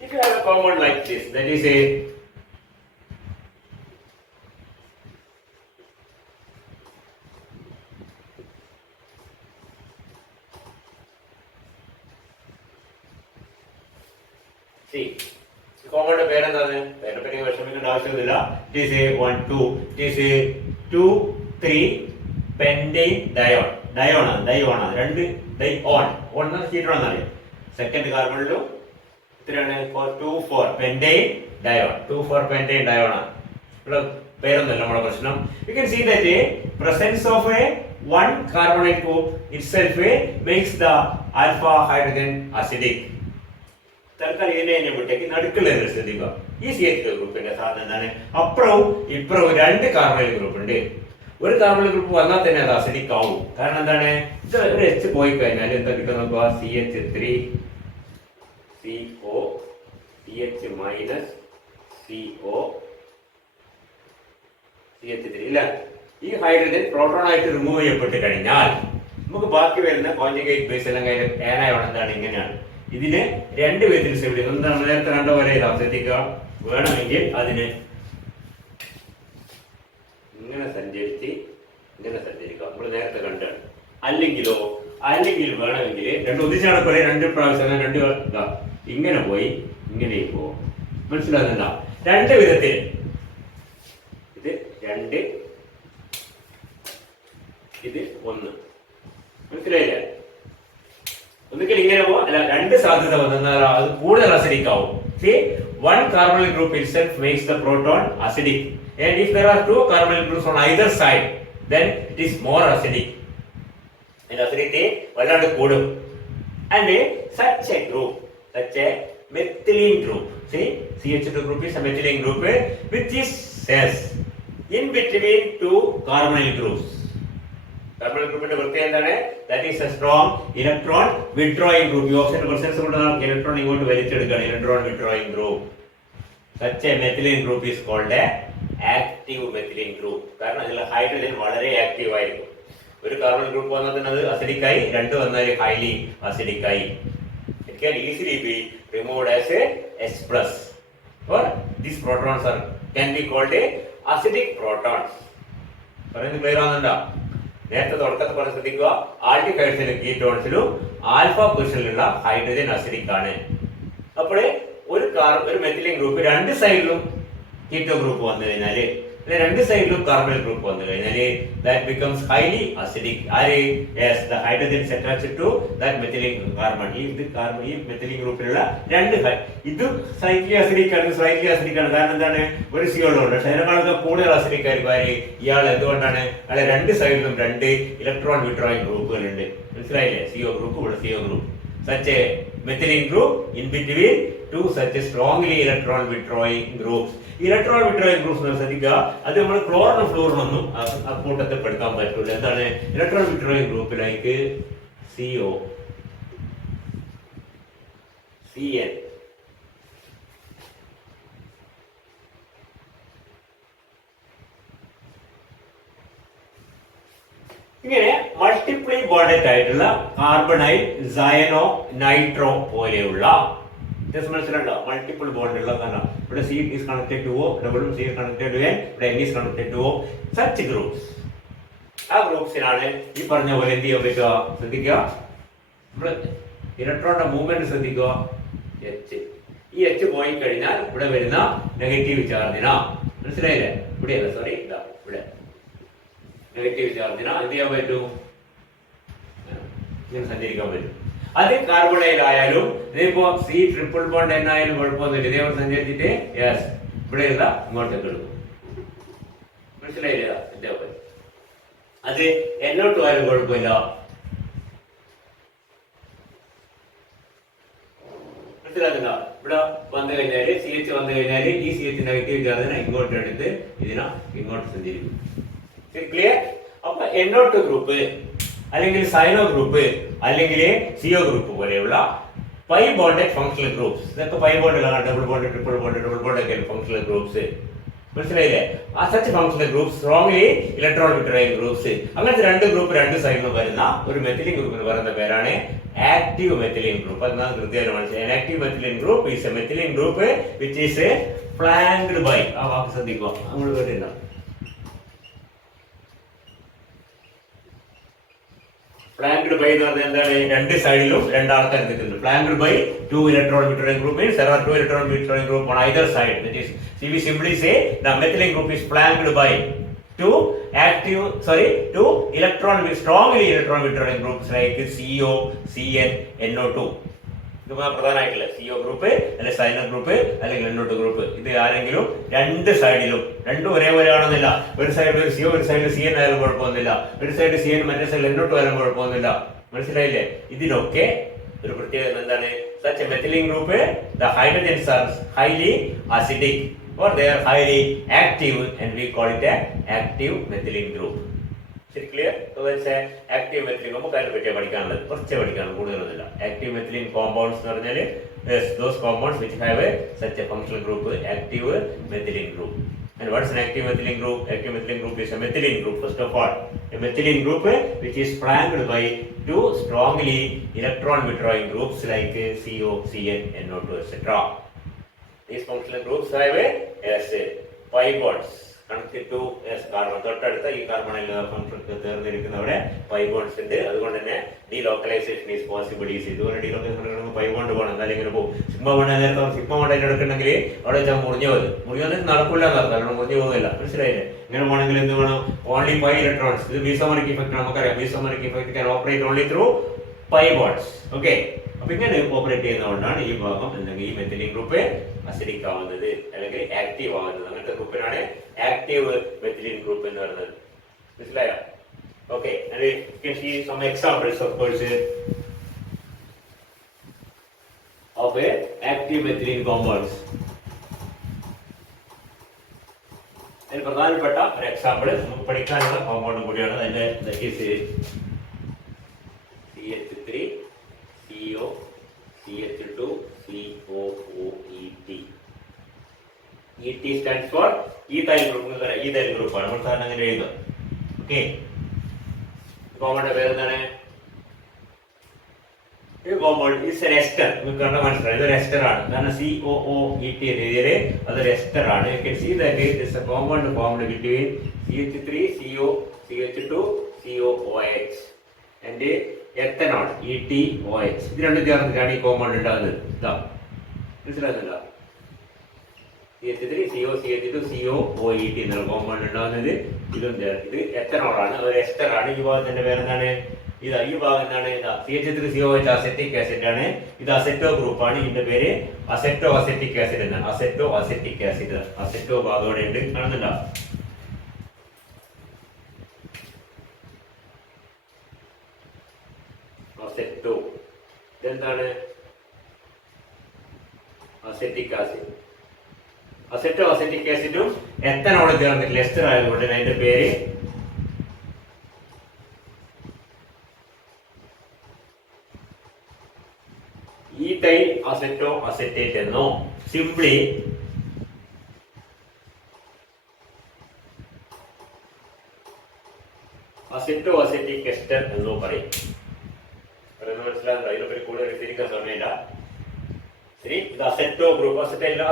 if you have a compound like this, that is a see, compound പേരെന്താണ്? പേരെ പറ്റി വിഷമിക്കേണ്ട ആവശ്യമൊന്നുമില്ല. It is a 1 2. It is a 2 3 pentane dione. Dione. രണ്ട് dione. ഒന്ന് ketone എന്നാണ്. Second കാർബണിലും എത്രയാണ്? 2 4 pentane dione. 2 4 pentane dione ആണ്. ഇവിടെ പേരൊന്നുമല്ല നമ്മുടെ പ്രശ്നം. You can see that presence of a one carbonyl group itself makes the alpha hydrogen acidic. തൽക്കാലം ഇതിനെ വിട്ടേക്ക് നടുക്കുള്ള ശ്രദ്ധിക്കുക. ഈ CH2 ഗ്രൂപ്പിന്റെ സാധനം എന്താണ്? അപ്പുറവും ഇപ്പുറവും രണ്ട് കാർബണിൽ ഗ്രൂപ്പ് ഉണ്ട്. ഒരു കാർബണിൽ ഗ്രൂപ്പ് വന്നാൽ തന്നെ അത് അസിഡിക് ആവും. കാരണം എന്താണ്? ഇത് ഒരു H പോയി കഴിഞ്ഞാൽ എന്താ കിട്ടുക നോക്കുക? CH3 CO CH minus CO CH3 ഇല്ല. ഈ ഹൈഡ്രജൻ പ്രോട്ടോൺ ആയിട്ട് റിമൂവ് ചെയ്യപ്പെട്ട് കഴിഞ്ഞാൽ നമുക്ക് ബാക്കി വരുന്ന കോൺജുഗേറ്റ് ബേസ് എല്ലാം കഴിഞ്ഞാൽ ഏനായോൺ എന്താണ്? ഇങ്ങനെയാണ്. ഇതിന് രണ്ട് വിധത്തിൽ സെറ്റ് എന്താണ്? നേരത്തെ കണ്ട പോലെ ശ്രദ്ധിക്കുക. വേണമെങ്കിൽ അതിന് ഇങ്ങനെ സഞ്ചരിച്ച് ഇങ്ങനെ സഞ്ചരിക്കുക. നമ്മൾ നേരത്തെ കണ്ടാണ്. അല്ലെങ്കിൽ വേണമെങ്കിൽ രണ്ട് ഒന്നിച്ചാണ് പോലെ രണ്ട് പ്രാവശ്യം രണ്ട് ഇങ്ങനെ പോയി ഇങ്ങനെ പോകും. മനസ്സിലാകുന്നുണ്ടോ? രണ്ട് വിധത്തിൽ ഇത് രണ്ട് ഇത് ഒന്ന്. മനസ്സിലായില്ലേ? ഒന്നുകിൽ ഇങ്ങനെ പോവാം, അല്ല രണ്ട് സാധ്യത വന്നാൽ അത് കൂടുതൽ അസിഡിക് ആവും. See, one carbonyl group itself makes the proton acidic, and if there are two carbonyl groups on either side, then it is more acidic. And acidity വല്ലാണ്ട് കൂടും. And such a methylene group, see, CH2 group is a methylene group which is in between two carbonyl groups. Carbonyl group ന്റെ പ്രത്യേകത എന്താണ്? That is a strong electron withdrawing group. ഈ oxygen presence കൊണ്ട് നമുക്ക് electron ഇങ്ങോട്ട് വലിച്ചെടുക്കുകയാണ്. Electron withdrawing group. Such a methylene group is called a active methylene group. കാരണം ഇതിൽ ഹൈഡ്രജൻ വളരെ ആക്റ്റീവ് ആയിരിക്കും. ഒരു കാർബൺ ഗ്രൂപ്പ് വന്നാൽ തന്നെ അത് അസിഡിക് ആയി, രണ്ട് വന്നാൽ ഹൈലി അസിഡിക് ആയി. It can easily be removed as a H+. Or these protons can be called a acidic protons. പറയുന്നത് ക്ലിയർ ആവുന്നുണ്ടോ? നേരത്തെ തുടക്കത്തിൽ പറഞ്ഞ് ശ്രദ്ധിക്കുക. ആൾഡിഹൈഡ്സിലും കീറ്റോൺസിലും ആൽഫ പൊസിഷനിലുള്ള ഹൈഡ്രജൻ അസിഡിക് ആണ്. അപ്പോൾ ഒരു മെത്തിലിൻ ഗ്രൂപ്പ് രണ്ട് സൈഡിലും കീറ്റോ ഗ്രൂപ്പ് വന്നു കഴിഞ്ഞാല്, രണ്ട് സൈഡിലും കാർബൺ ഗ്രൂപ്പ് വന്നു കഴിഞ്ഞാല് that becomes highly acidic. Yes, the hydrogen is attached to that methylene carbon. ഈ മെത്തിലിൻ ഗ്രൂപ്പിലുള്ള രണ്ട് ഇത് സ്ലൈറ്റ്ലി അസിഡിക് ആണ്. കാരണം എന്താണ്? ഒരു CO ഉണ്ട്. പക്ഷെ അതിനേക്കാളൊക്കെ കൂടുതൽ അസിഡിക് ആയിരിക്കും ഇയാൾ. എന്തുകൊണ്ടാണ്? അല്ലെ രണ്ട് സൈഡിലും രണ്ട് ഇലക്ട്രോൺ വിഡ്രോയിങ് ഗ്രൂപ്പുകൾ ഉണ്ട്. മനസ്സിലായില്ലേ? CO ഗ്രൂപ്പ്, ഇവിടെ CO group. Such a methylene group in between two such a strongly electron withdrawing groups. Electron withdrawing groups എന്ന് ശ്രദ്ധിക്കുക. അത് നമ്മൾ ക്ലോറിനും ഫ്ലൂറിനൊന്നും അക്കൂട്ടത്തിൽ പെടുത്താൻ പറ്റില്ല. എന്താണ്? ഇലക്ട്രോൺ വിഡ്രോയിങ് ഗ്രൂപ്പിലേക്ക് CO CN ഇങ്ങനെ മൾട്ടിപ്ലി ബോണ്ടഡ് ആയിട്ടുള്ള കാർബണൈൽ, സയനോ, നൈട്രോ പോലെയുള്ള മനസ്സിലുണ്ടോ? മൾട്ടിപ്പിൾ ബോണ്ടുള്ള കാരണം ഇവിടെ C is connected to O, C is connected to N, ഇവിടെ N is connected to O. such groups, ആ ഗ്രൂപ്പ്സിനാണ് ഈ പറഞ്ഞ പോലെ എന്ത് ചെയ്യാൻ പറ്റുക? ശ്രദ്ധിക്കുക. ഇവിടെ ഇലക്ട്രോണിന്റെ മൂവ്മെന്റ് ശ്രദ്ധിക്കുക. H, ഈ H പോയി കഴിഞ്ഞാൽ ഇവിടെ വരുന്ന നെഗറ്റീവ് ചാർജിനാ, മനസ്സിലായില്ലേ? ഇവിടെയല്ല, സോറി, ഇവിടെ നെഗറ്റീവ് ചാർജിനാ എന്ത് ചെയ്യാൻ പറ്റും? ഇങ്ങനെ സഞ്ചരിക്കാൻ പറ്റും. അത് കാർബണൈലായാലും ഇതിപ്പോ C ട്രിപ്പിൾ ബോണ്ട് N ആയാലും കുഴപ്പമൊന്നുമില്ല. ഇതേപോലെ സഞ്ചരിച്ചിട്ട് ഇവിടെയുള്ള ഇങ്ങോട്ടേക്ക് എടുക്കും. മനസ്സിലായില്ല? ഇതേപോലെ അത് എന്നോട്ട് ആയാലും കുഴപ്പമില്ല. മനസ്സിലാക്കുന്ന ഇവിടെ വന്നു കഴിഞ്ഞാല് CH വന്നു കഴിഞ്ഞാല് ഈ CH നെഗറ്റീവ് ചാർജിനെ ഇങ്ങോട്ട് എടുത്ത് ഇതിനെ ഇങ്ങോട്ട് സഞ്ചരിക്കും. ക്ലിയർ? അപ്പൊ എന്നോട്ട് ഗ്രൂപ്പ് അല്ലെങ്കിൽ സൈനോ ഗ്രൂപ്പ് അല്ലെങ്കിൽ സിഒ ഗ്രൂപ്പ് പോലെയുള്ള പൈ ബോണ്ടഡ് ഫങ്ഷണൽ ഗ്രൂപ്പ്സ്. ഇതൊക്കെ പൈ ബോണ്ടുകളാണ്. Double bond, triple bond, double bond ഒക്കെ ഫങ്ഷണൽ ഗ്രൂപ്പ്സ്. മനസ്സിലായില്ലേ? ആ such functional group strongly electron withdrawing groups. അങ്ങനത്തെ രണ്ട് ഗ്രൂപ്പ് രണ്ട് സൈഡിലും വരുന്ന ഒരു മെത്തിലിൻ ഗ്രൂപ്പിന് പറയുന്ന പേരാണ് ആക്റ്റീവ് മെത്തിലിൻ ഗ്രൂപ്പ്. അതാണ് കൃത്യമായിട്ട് മനസ്സിലായി. Active methylene group is a methylene group which is flanked by, ആ വാക്ക് ശ്രദ്ധിക്കുക, നമ്മൾ കേട്ടിട്ടുണ്ടാവും. Flanked by എന്ന് പറഞ്ഞാൽ എന്താണ്? രണ്ട് സൈഡിലും രണ്ടാൾക്കാർ നിൽക്കുന്നുണ്ട്. Flanked by two electron withdrawing group means there are two electron withdrawing group on either side. That is, we simply say the methylene group is flanked by two strongly electron withdrawing groups like CO, CN, NO2. ഇത് പ്രധാനമായിട്ടുള്ള CO group അല്ലെങ്കിൽ cyano group അല്ലെങ്കിൽ NO2 group. ഇത് ആരെങ്കിലും രണ്ട് സൈഡിലും രണ്ടും ഒരേപോലെ ആണെന്നില്ല. ഒരു സൈഡിൽ ഒരു CO, ഒരു സൈഡിൽ CN ആയാലും കുഴപ്പമൊന്നുമില്ല. ഒരു സൈഡിൽ CN മറ്റേ സൈഡിൽ NO2 ആയാലും കുഴപ്പമൊന്നുമില്ല. മനസ്സിലായില്ലേ? ഇതിനൊക്കെ ഒരു പ്രത്യേകത എന്താണ്? Such a methylene group, the hydrogens are highly acidic or they are highly active and we call it a active methylene group. Is it clear? So let's say active methylene നമുക്ക് അതിനെ പറ്റി പഠിക്കാനുള്ളത് കുറച്ച് പഠിക്കാനുള്ളത്, കൂടുതലൊന്നുമില്ല. Active methylene compounds എന്ന് പറഞ്ഞാൽ those compounds which have such a functional group, active methylene group. And what is an active methylene group? Active methylene group is a methylene group first of all. A methylene group which is flanked by two strongly electron withdrawing groups like CO, CN, NO2, etc. These functional groups have as pi bonds connected to as carbon. തൊട്ടടുത്ത ഈ കാർബണിൽ ചേർന്നിരിക്കുന്നവിടെ pi bonds ഉണ്ട്. അതുകൊണ്ട് തന്നെ delocalisation is possible easy. ഇതുപോലെ delocalisation pi bond പോകണം, എന്നാലും ഇങ്ങനെ പോകും. സിഗ്മ ബോണ്ട് നേരത്തെ സിഗ്മ ബോണ്ട് അതിൻ്റെ എടുക്കണമെങ്കിൽ അവിടെ വെച്ചാൽ മുറിഞ്ഞു നടക്കില്ല എന്നർത്ഥം, കാരണം മുറിഞ്ഞു പോകുന്നില്ല. മനസ്സിലായില്ലേ? ഇങ്ങനെ പോകണമെങ്കിൽ എന്ത് വേണം? Only pi electrons. ഇത് മീസോമറിക് ഇഫക്റ്റ് നമുക്കറിയാം. Mesomeric effect can operate only through pi bonds. Okay, അപ്പൊ ഇങ്ങനെ ഓപ്പറേറ്റ് ചെയ്യുന്നതുകൊണ്ടാണ് ഈ ഭാഗം അല്ലെങ്കിൽ ഈ മെത്തിലിൻ ഗ്രൂപ്പ് അസിഡിക് ആവുന്നത് അല്ലെങ്കിൽ ആക്റ്റീവ് ആവുന്നത്. അങ്ങനത്തെ ഗ്രൂപ്പിനാണ് ആക്റ്റീവ് മെത്തിലിൻ ഗ്രൂപ്പ് എന്ന് പറയുന്നത്. മനസ്സിലായോ? Okay, and you can see some examples of course of a active methylene compounds. അതിൽ പ്രധാനപ്പെട്ട ഒരു എക്സാമ്പിൾ നമുക്ക് പഠിക്കാനുള്ള കോമ്പൗണ്ട് കൂടിയാണ്. അതിന്റെ CH3 CO CH2 COOET. ET stands for ethyl group. ethyl group ആണ് നമ്മൾ സാധാരണ അങ്ങനെ എഴുതുക. ഓക്കെ, കോമ്പൗണ്ട് പേര് എന്താണ്? ഈ കോമ്പൗണ്ട് ഈസ് എൻ എസ്റ്റർ. നിങ്ങൾക്ക് കണ്ടാൽ മനസ്സിലായി ഇതൊരു എസ്റ്റർ ആണ്. കാരണം COOET എന്ന രീതിയിൽ അതൊരു എസ്റ്റർ ആണ്. You can see that it is a compound formed between CH3 CO CH2 COOH and ethanol ETOH. ഇത് രണ്ടും ചേർന്നിട്ടാണ് ഈ കോമ്പൗണ്ട് ഉണ്ടാകുന്നത്. ഇതാ മനസ്സിലാകുന്നുണ്ടോ? CH3 CO CH2 COOET എന്നുള്ള കോമ്പൗണ്ട് ഉണ്ടാകുന്നത് ഇതും ചേർത്ത്. ഇത് എത്തനോൾ ആണ്, ഒരു എസ്റ്റർ ആണ്. ഈ ഭാഗത്തിന്റെ പേരെന്താണ്? ഈ ഭാഗം എന്താണ്? CH3 COOH അസെറ്റിക് ആസിഡ് ആണ്. ഇത് അസെറ്റോ ഗ്രൂപ്പ് ആണ്. ഇതിന്റെ പേര് അസെറ്റോ അസെറ്റിക് ആസിഡ് എന്നാണ്. Aceto acetic acid. അസെറ്റോ ഭാഗത്തോടെ ഉണ്ട്, കാണുന്നുണ്ടോ? അസെറ്റോ. ഇതെന്താണ്? Acetic acid. അസെറ്റോ അസെറ്റിക് ആസിഡും എത്തനോളും ചേർന്നിട്ട് എസ്റ്റർ ആയതുകൊണ്ട് അതിന്റെ പേര് ഈഥൈൽ അസെറ്റോ അസെറ്റേറ്റ് എന്നോ സിംപ്ലി അസെറ്റോ അസെറ്റിക് എസ്റ്റർ എന്നോ പറയും. മനസ്സിലാകുന്നുണ്ടോ? ഇതിനെപ്പറ്റി കൂടുതൽ വിശദീകരിക്കാൻ സമയമില്ല. ശരി, ഇത് അസെറ്റോ ഗ്രൂപ്പ്.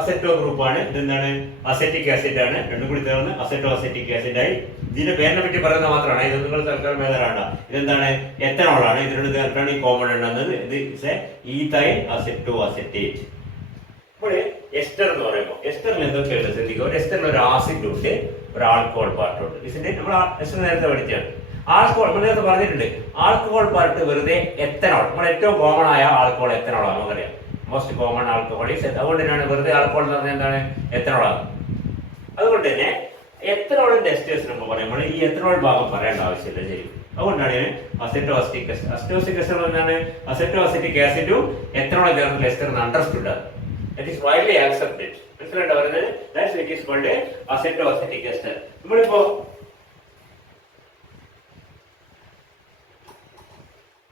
അസെറ്റോ ഗ്രൂപ്പ് ആണ്. ഇതെന്താണ്? അസെറ്റിക് ആസിഡ് ആണ്. രണ്ടും കൂടി ചേർന്ന് അസെറ്റോ അസെറ്റിക് ആസിഡ് ആയി. ഇതിന്റെ പേരിനെ പറ്റി പറയുന്നത് മാത്രമാണ്. ഇത് നിങ്ങൾ തൽക്കാലം വേദനാണ്. ഇതെന്താണ്? എത്തനോൾ ആണ്. ഇതിനോട് ചേർത്താണ് ഈ കോമൺ ഉണ്ടാകുന്നത്. ഇത് ഈഥൈൽ അസെറ്റോ അസെറ്റേറ്റ്. അപ്പോൾ എസ്റ്റർ എന്ന് പറയുമ്പോൾ എസ്റ്ററിൽ എന്തൊക്കെയാണ് ശ്രദ്ധിക്കുക. ഒരു എസ്റ്ററിൽ ഒരു ആസിഡ് ഉണ്ട്, ഒരു ആൽക്കഹോൾ പാർട്ട് ഉണ്ട്. ഇതിന്റെ നമ്മൾ എസ്റ്റർ നേരത്തെ പഠിച്ചാണ്. ആൽക്കഹോൾ നമ്മൾ നേരത്തെ പറഞ്ഞിട്ടുണ്ട്. ആൽക്കഹോൾ പാർട്ട് വെറുതെ എത്തനോൾ. നമ്മൾ ഏറ്റവും കോമൺ ആയ ആൽക്കഹോൾ എത്തനോൾ ആണ്, നമുക്കറിയാം. Most common alcohol is. അതുകൊണ്ട് തന്നെയാണ് വെറുതെ ആൽക്കഹോൾ എന്ന് പറഞ്ഞാൽ എന്താണ്? എത്തനോൾ ആണ്. അതുകൊണ്ട് തന്നെ എത്തനോളിന്റെ എസ്റ്റേഴ്സ് നമ്മൾ പറയുമ്പോൾ ഈ എത്തനോൾ ഭാഗം പറയേണ്ട ആവശ്യമില്ല. ശരി, അതുകൊണ്ടാണ് aceto acetic acid. Acetoacetic ester എന്താണ്? അസെറ്റോ അസെറ്റിക് ആസിഡും എത്തനോൾ ചേർന്ന എസ്റ്റർ എന്ന് understood. It is widely accepted. മനസ്സിലായിട്ട് പറയുന്നത് that's it is called aceto acetic ester. നമ്മളിപ്പോ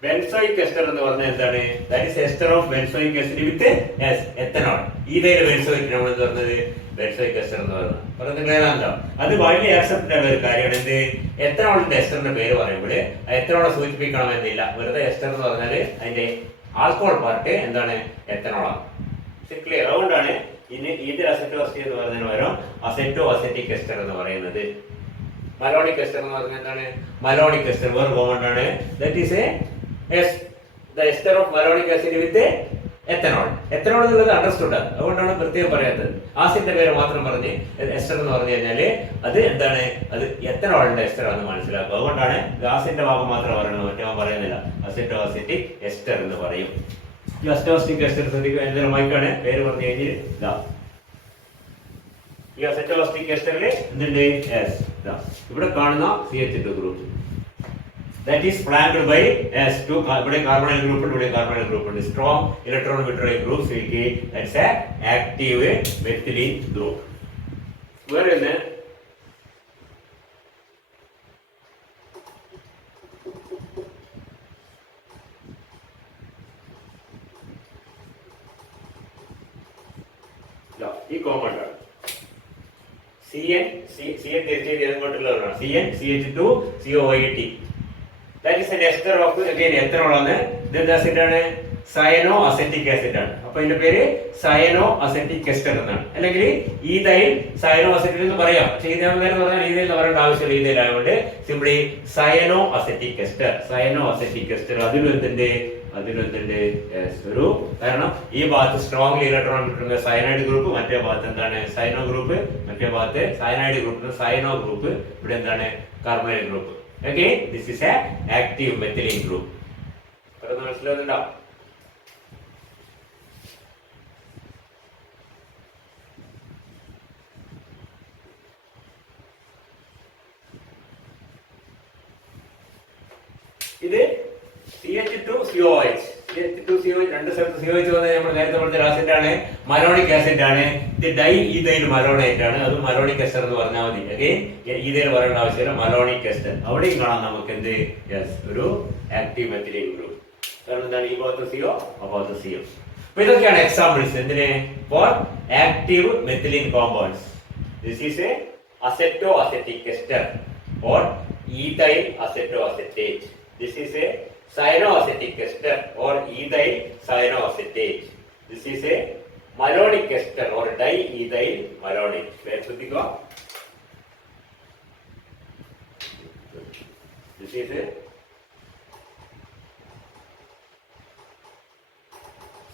ബെൻസോയിക് എസ്റ്റർ എന്ന് പറഞ്ഞാൽ എന്താണ്? That is ester of benzoic acid with ethanol. Ethyl benzoic നമ്മൾ എന്ത് പറഞ്ഞത്? ബെൻസോയിക് എസ്റ്റർ എന്ന് പറയുന്നത് ക്ലിയറാണല്ലോ. അത് വളരെ ആക്സെപ്റ്റഡ് ആയ ഒരു കാര്യമാണ്. എന്ത്? എത്തനോളിന്റെ എസ്റ്ററിന്റെ പേര് പറയുമ്പോൾ എത്തനോളെ സൂചിപ്പിക്കണമെന്നില്ല. വെറുതെ എസ്റ്റർ എന്ന് പറഞ്ഞാൽ അതിന്റെ ആൽക്കഹോൾ പാർട്ട് എന്താണ്? എത്തനോളാണ്. ക്ലിയർ? അതുകൊണ്ടാണ് ഇനി ഈതൽ അസറ്റോ അസറ്റി എന്ന് പറയുന്നതിന് പകരം അസറ്റോ അസറ്റിക് എസ്റ്റർ എന്ന് പറയുന്നത്. മലോണിക് എസ്റ്റർ എന്ന് പറഞ്ഞാൽ എന്താണ്? മലോണിക് എസ്റ്റർ വേറെ കോമ്പൗണ്ട് ആണ്. That is the ester of malonic acid with ethanol. Ethanol എന്നുള്ളത് അണ്ടർസ്റ്റുഡ് ആണ്. അതുകൊണ്ടാണ് പ്രത്യേകം പറയാത്തത്. ആസിഡിന്റെ പേര് മാത്രം പറഞ്ഞ് എസ്റ്റർ എന്ന് പറഞ്ഞു കഴിഞ്ഞാല് അത് എന്താണ്? അത് എത്തനോളിന്റെ എസ്റ്റർ ആണെന്ന് മനസ്സിലാക്കുക. അതുകൊണ്ടാണ് ആസിഡിന്റെ ഭാഗം മാത്രം പറയുന്നത്, മറ്റേ പറയുന്നില്ല. അസറ്റോ അസറ്റിക് എസ്റ്റർ എന്ന് പറയും. ഈ അസറ്റോഅസറ്റിക് എസ്റ്റർ ശ്രദ്ധിക്കുക. എന്തൊരു മൈക്കാണ് പേര് പറഞ്ഞു കഴിഞ്ഞാൽ ഇതാ. ഈ അസറ്റോഅസറ്റിക് എസ്റ്ററിൽ എന്തുണ്ട്? ഇവിടെ കാണുന്ന CH2 group that is flanked by S2 ഇവിടെ carbonyl group ഉണ്ട്, ഇവിടെ carbonyl group ഉണ്ട്. strong electron withdrawing groups will give that's a active methylene group. വേറെ ഒന്ന് ഈ കോമ്പൗണ്ട് ആണ് CN തിരിച്ച് അങ്ങോട്ടുള്ളതാണ്. CnCH2 COIT. That is an ester of again ethanol ആണ്. ഇത് ആസിഡാണ്, സയനോ അസറ്റിക് ആസിഡ് ആണ്. അപ്പൊ ഇതിന്റെ പേര് സയനോ അസറ്റിക് എസ്റ്റർ എന്നാണ്. അല്ലെങ്കിൽ ഈതൈൽ സയനോ അസറ്റിക് എന്ന് പറയാം. പക്ഷേ ഇത് നേരം പറഞ്ഞാൽ ഈതൈൽ എന്ന് പറയേണ്ട ആവശ്യമില്ല. ഈതൈൽ ആയതുകൊണ്ട് simply cyano acetic ester. Cyano acetic ester അതിലെന്തുണ്ട്? ഒരു കാരണം ഈ ഭാഗത്ത് സ്ട്രോങ്ലി ഇലക്ട്രോൺ കിട്ടുന്ന സയനൈഡ് ഗ്രൂപ്പ്, മറ്റേ ഭാഗത്ത് എന്താണ്? Cyano group. മറ്റേ ഭാഗത്ത് സയനൈഡ് ഗ്രൂപ്പ്, സൈനോ ഗ്രൂപ്പ്. ഇവിടെ എന്താണ്? Carbonyl group. Okay, this is a active methylene group. പറയുന്നത് മനസ്സിലാവുന്നുണ്ടോ? ഇത് CH2COH. CH2COH രണ്ട് സ്ഥലത്ത് COH വന്നാൽ നമ്മൾ നേരത്തെ പറഞ്ഞ ആസിഡ് ആണ്, മലോണിക് ആസിഡ് ആണ്. ഇത് ഡൈ ഈതൈൽ മലോണേറ്റ് ആണ്. അത് മലോണിക് എസ്റ്റർ എന്ന് പറഞ്ഞാൽ മതി. അഗൈൻ ഈതൈൽ പറയേണ്ട ആവശ്യമില്ല, മലോണിക് എസ്റ്റർ. അവിടെയും കാണാം നമുക്ക് എന്ത്? ഒരു ആക്റ്റീവ് മെത്തിലീൻ ഗ്രൂപ്പ്. കാരണം എന്താണ്? ഈ ഭാഗത്ത് CO, ആ ഭാഗത്ത് CO. അപ്പൊ ഇതൊക്കെയാണ് എക്സാമ്പിൾസ് എന്തിന്? For active methylene compounds. This is a aceto acetic ester or ethyl aceto acetate. This is a cyanoacetic ester or ethyl cyanoacetate. This is a malonic ester or diethyl malonic. ശ്രദ്ധിക്കുക. This is a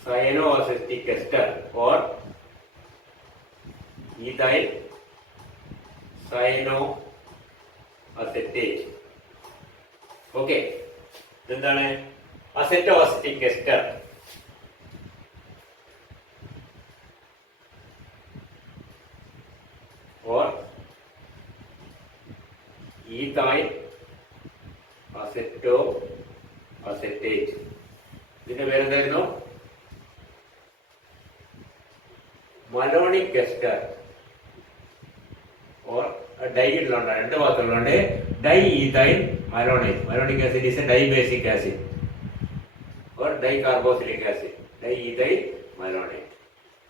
cyanoacetic ester or ethyl cyanoacetate. Okay, ഇതെന്താണ്? Aceto acetic ester or ethyl aceto acetate. ഇതിന്റെ പേരെന്തായിരുന്നു? Malonic ester or di ഉള്ളതുകൊണ്ട് രണ്ട് ഭാഗത്തുള്ളതുകൊണ്ട് di ethyl malonic. Malonic acid is a dibasic acid or dicarboxylic acid. Diethyl malonate.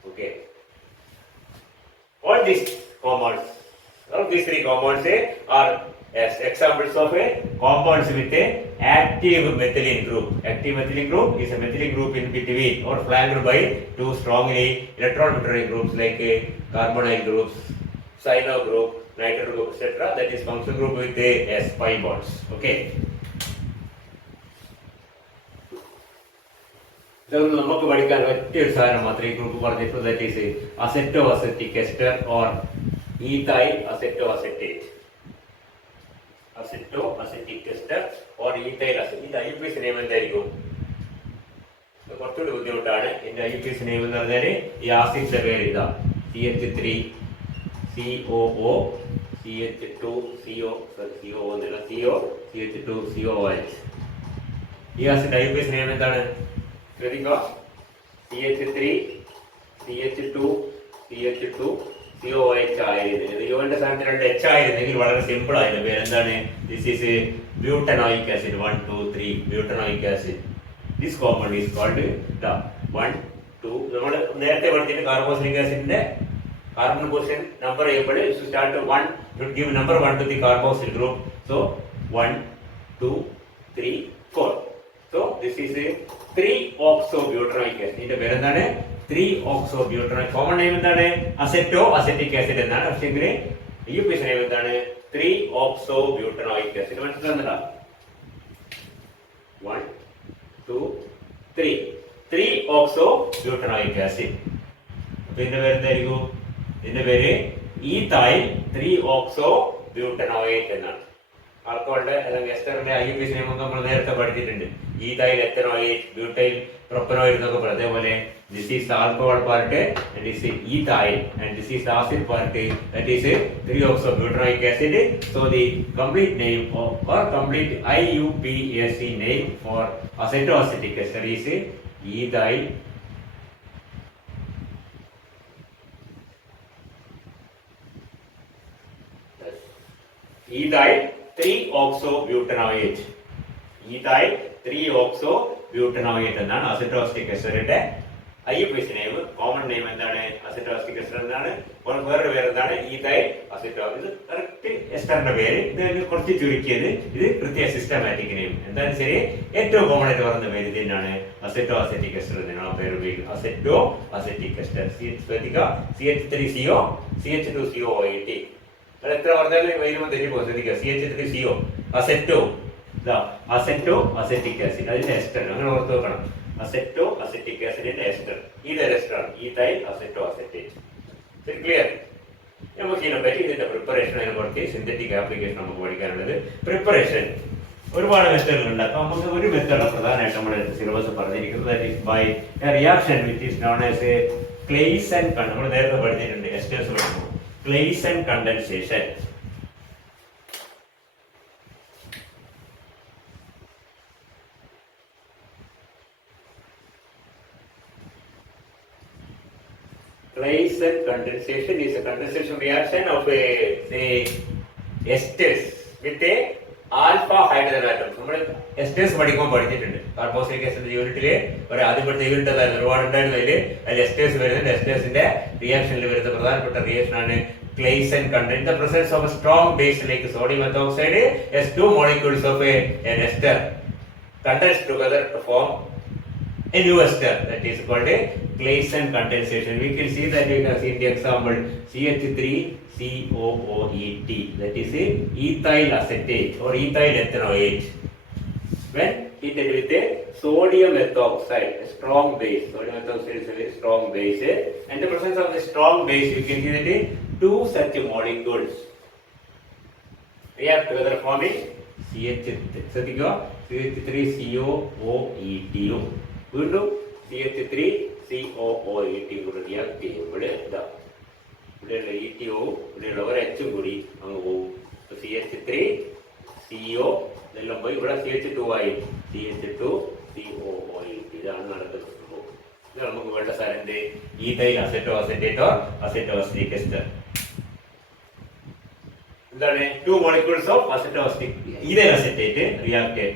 Okay. All these compounds, all these three compounds are as examples of a compounds with a active methylene group. Active methylene group is a methylene group in between or flanked by two strongly electron withdrawing groups like carbonyl groups, cyano group, nitro group, etc. That is functional group with a pi bonds. Okay. ഇതൊന്നും നമുക്ക് പഠിക്കാൻ ഒറ്റയൊരു സാധനം മാത്രമേ ഈ group പറഞ്ഞിട്ടുള്ളൂ. That is aceto acetic ester or ethyl aceto acetate. Aceto acetic ester or ethyl acetate. ഇത് IUPAC name എന്തായിരിക്കും? കുറച്ചുകൂടി ബുദ്ധിമുട്ടാണ്. ഇതിന്റെ IUPAC നെയിം എന്ന് പറഞ്ഞാൽ ഈ ആസിഡിന്റെ പേര് ഇതാ CH3 COO CH2CO CO എന്നല്ല CO CH2COH. ഈ ആസിഡ് IUPAC നെയിം എന്താണ്? ശ്രദ്ധിക്കുക. CH3 CH2 CH2 COOH ആയിരുന്നെങ്കിൽ യുവിന്റെ സ്ഥാനത്ത് 2 H ആയിരുന്നെങ്കിൽ വളരെ സിമ്പിൾ ആയിരുന്നു. പേരെന്താണ്? This is butanoic acid. 1 2 3 butanoic acid. This compound is called 1 2. നമ്മൾ നേരത്തെ പഠിച്ചിട്ട് കാർബോക്സിലിക് ആസിഡിന്റെ carbon position number ചെയ്യുമ്പോൾ you start to 1, you give number 1 to the carboxyl group. So 1 2 3 4. So this is a 3-oxobutanoic acid. ഇതിന്റെ പേര് എന്താണ്? 3-oxobutanoic. Common name എന്താണ്? അസെറ്റോഅസെറ്റിക് acid എന്നാണ്. പക്ഷേ ഇതിന് IUPAC നെയിം എന്താണ്? 3-oxobutanoic acid. മനസ്സിലാകുന്നുണ്ടോ? 1 2 3 3-oxobutanoic acid. ഇതിന്റെ പേര് എന്തായിരിക്കും? ഇതിന്റെ പേര് ഈഥൈൽ 3-oxobutanoate എന്നാണ്. ആൽക്കഹോളിന്റെ അല്ലെങ്കിൽ എസ്റ്ററിന്റെ IUPAC നെയിം നമ്മൾ നേരത്തെ പഠിച്ചിട്ടുണ്ട്. ഈഥൈൽ എത്തനോയേറ്റ്, ബ്യൂട്ടൈൽ പ്രൊപ്പനോയിഡ് എന്നൊക്കെ പറയും. അതേപോലെ this is the alcohol part and this is ethyl and this is the acid part, that is 3-oxobutanoic acid. So the complete name or complete IUPAC name for acetoacetic ester is ethyl ethyl 3-oxobutanoate. ethyl 3-oxobutanoate എന്നാണ് അസെറ്റോഅസെറ്റിക് എസ്റ്ററിന്റെ IUPAC name. Common name എന്താണ്? അസെറ്റോഅസെറ്റിക് ester എന്നാണ്. വേറൊരു പേര് എന്താണ്? Ethyl aceto. ഇത് correct എസ്റ്ററിന്റെ പേര്. ഇത് കുറച്ച് ചുരുക്കിയത്. ഇത് കൃത്യ സിസ്റ്റമാറ്റിക് നെയിം. എന്തായാലും ശരി, ഏറ്റവും കോമൺ ആയിട്ട് പറയുന്ന പേര് ഇതിനാണ് അസെറ്റോഅസെറ്റിക് എസ്റ്റർ എന്നാണ് ആ പേര് ഉപയോഗിക്കുന്നത്. അസെറ്റോഅസെറ്റിക് എസ്റ്റർ. CH3CO CH2COOAT. എത്ര പറഞ്ഞാലും വരുമ്പോൾ തെറ്റിപ്പോ. ശ്രദ്ധിക്കുക, CH3CO അസെറ്റോഅസെറ്റിക് ആസിഡ്. അതിന്റെ എസ്റ്റർ അങ്ങനെ ഓർത്ത് വെക്കണം. അസെറ്റോഅസെറ്റിക് ആസിഡിന്റെ എസ്റ്റർ ഇതൊരു എസ്റ്റർ ആണ്, ഈഥൈൽ അസെറ്റോഅസെറ്റേറ്റ്. ക്ലിയർ? നമുക്ക് ഇതിനെപ്പറ്റി ഇതിന്റെ പ്രിപ്പറേഷൻ, അതിനെ കുറച്ച് സിന്തറ്റിക് ആപ്ലിക്കേഷൻ നമുക്ക് പഠിക്കാനുള്ളത്. പ്രിപ്പറേഷൻ ഒരുപാട് മെത്തേഡുകൾ ഉണ്ടാക്കാം. നമുക്ക് ഒരു മെത്തേഡ് പ്രധാനമായിട്ട് നമ്മുടെ സിലബസ് പറഞ്ഞിരിക്കുന്നത്, that is by a reaction which is known as a Claisen. നമ്മൾ നേരത്തെ പഠിച്ചിട്ടുണ്ട് എസ്റ്റേഴ്സ് പഠിക്കുമ്പോൾ Claisen condensation. Claisen condensation is a condensation reaction of say esters with a alpha hydrogen atoms. നമ്മൾ എസ്റ്റേഴ്സ് പഠിക്കുമ്പോൾ പഠിച്ചിട്ടുണ്ട്. കാർബോക്സിലിക് ആസിഡ് യൂണിറ്റില് ആദ്യത്തെ യൂണിറ്റ് അതായിരുന്നു, ഒരുപാട് ഉണ്ടായിരുന്നു. അതിൽ എസ്റ്റേഴ്സ് വരുന്നുണ്ട്. എസ്റ്റേഴ്സിന്റെ റിയാക്ഷനിൽ വരുന്ന പ്രധാനപ്പെട്ട റിയാക്ഷൻ ആണ് Claisen condensation. In the presence of a strong base like sodium methoxide, as 2 molecules of an ester condense together to form a new ester. That is called a Claisen condensation. We can see that. You can see the example CH3COOET. That is a ethyl acetate or ethyl ethanoate. When heated with a sodium methoxide, a strong base. Sodium methoxide is a very strong base. And the presence of the strong base, you can see that 2 such molecules react together forming CH3COOET. വീണ്ടും CH3COOET കൂടെ react ചെയ്യുമ്പോൾ ഇവിടെയുള്ള ETO ഇവിടെയുള്ള ഒരു എച്ചും കൂടി അങ്ങ് പോകും. CH3CO ഇതെല്ലാം പോയി ഇവിടെ CH2 ആയി, CH2COOET. ഇതാണ് നടക്കുന്ന സംഭവം. ഇത് നമുക്ക് വേണ്ട സാധനത്തെ ഈഥൈൽ അസെറ്റോഅസെറ്റേറ്റ് ഓർ അസെറ്റോഅസെറ്റിക് എസ്റ്റർ. എന്താണ്? 2 molecules of acetoacetic ethyl acetate reacted.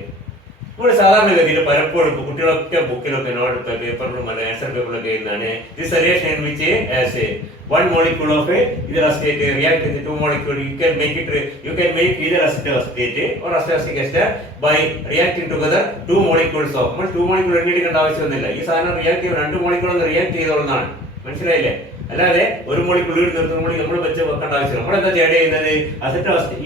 ഇവിടെ സാധാരണഗതിയിൽ പലപ്പോഴും കുട്ടികളൊക്കെ ബുക്കിലൊക്കെ നോട്ട് പേപ്പറിലും ആൻസർ പേപ്പറിലൊക്കെ എഴുതുന്നതാണ് this reaction in which as a 1 molecule of ethyl acetate react with 2 molecule, you can make either acetoacetate or acetoacetic ester by reacting together 2 molecules of. നമ്മൾ 2 molecule എണ്ണിയെടുക്കേണ്ട ആവശ്യമൊന്നുമില്ല. ഈ സാധനം റിയാക്ട് ചെയ്യുമ്പോൾ 2 molecule ഒന്ന് react ചെയ്തോളുന്നതാണ്. മനസ്സിലായില്ലേ? അല്ലാതെ ഒരു മോളിക്യൂൾ നിർത്തുമ്പോൾ നമ്മൾ വെച്ച് വെക്കേണ്ട ആവശ്യമില്ല. നമ്മളെന്താ ചെയ്യുന്നത്?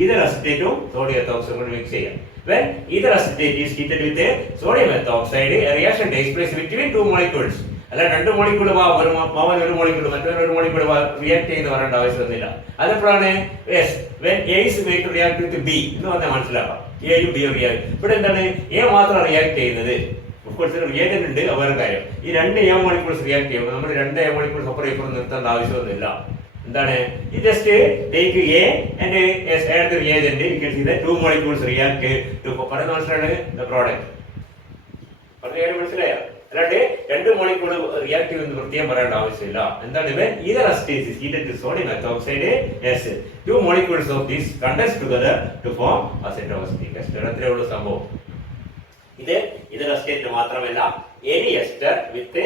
ethyl acetate sodium methoxide mix ചെയ്യാം. When ethyl acetate is heated with a sodium methoxide, a reaction takes place between 2 molecules. അല്ല 2 മോളിക്യൂൾ ഒരു മോളിക്യൂൾ മറ്റൊരു മോളിക്യൂൾ റിയാക്ട് ചെയ്യുന്ന പറയേണ്ട ആവശ്യമൊന്നുമില്ല. അതെപ്പോഴാണ്? when A is made to react with B എന്ന് പറഞ്ഞാൽ മനസ്സിലാക്കാം. എയും ബിയും റിയാക്ട്. ഇവിടെ എന്താണ്? എ മാത്രം റിയാക്ട് ചെയ്യുന്നത്. റിയാക്ടൻ ഉണ്ട്, വേറെ കാര്യം. ഈ 2 A മോളിക്യൂൾസ് റിയാക്ട് ചെയ്യുമ്പോൾ നമ്മൾ 2 A മോളിക്യൂൾസ് അപ്പുറം നിർത്തേണ്ട ആവശ്യമൊന്നുമില്ല. എന്താണ്? ഈ just take a and add the reagent. You can see that 2 molecules react to പറയുന്ന മനസ്സിലാണ് the product. പറഞ്ഞ കാര്യം മനസ്സിലായോ? അല്ലാണ്ട് രണ്ട് മോളിക്യൂൾ റിയാക്ട് ചെയ്യുന്ന പ്രത്യേകം പറയേണ്ട ആവശ്യമില്ല. എന്താണ് ഇവൻ either acetate is heated to sodium methoxide as two molecules of this condense together to form acetoacetic ester. അത്രേ ഉള്ളൂ സംഭവം. ഇത് either acetate മാത്രമല്ല any ester with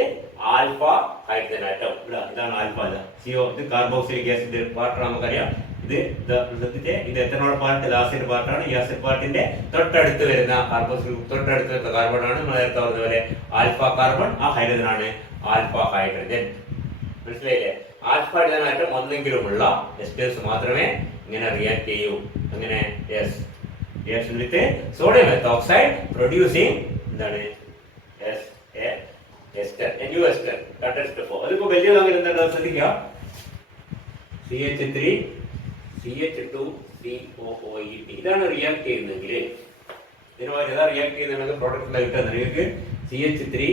alpha hydrogen atom. ഇതാണ് ആൽഫ. CO ഇത് കാർബോക്സിലിക് ആസിഡ് പാർട്ട് നമുക്കറിയാം. ഇത് ഇത് എത്തനോൾ പാർട്ട് ആസിഡ് പാർട്ടാണ്. ഈ ആസിഡ് പാർട്ടിന്റെ തൊട്ടടുത്ത് വരുന്ന കാർബോക്സിലിക് തൊട്ടടുത്ത് വരുന്ന കാർബൺ ആണ് നമ്മൾ നേരത്തെ പറഞ്ഞ പോലെ ആൽഫ കാർബൺ. ആ ഹൈഡ്രജൻ ആണ് ആൽഫ ഹൈഡ്രജൻ. മനസ്സിലായില്ലേ? ആൽഫ ഹൈഡ്രജൻ ആറ്റം ഒന്നെങ്കിലുമുള്ള എസ്റ്റേഴ്സ് മാത്രമേ ഇങ്ങനെ റിയാക്ട് ചെയ്യൂ. അങ്ങനെ റിയാക്ഷൻ വിത്ത് സോഡിയം മെത്തോക്സൈഡ് പ്രൊഡ്യൂസിങ് എന്താണ് ester, a new ester, condensed form. അതിപ്പോ വലിയതാണെങ്കിൽ എന്താ ശ്രദ്ധിക്കുക. CH3 CH2 COOET ഇതാണ് റിയാക്ട് ചെയ്യുന്നതെങ്കിൽ ഇതിനുമായി ഏതാ റിയാക്ട് ചെയ്യുന്നതെങ്കിൽ പ്രോഡക്റ്റ് കിട്ടുന്നത് നിങ്ങൾക്ക് CH3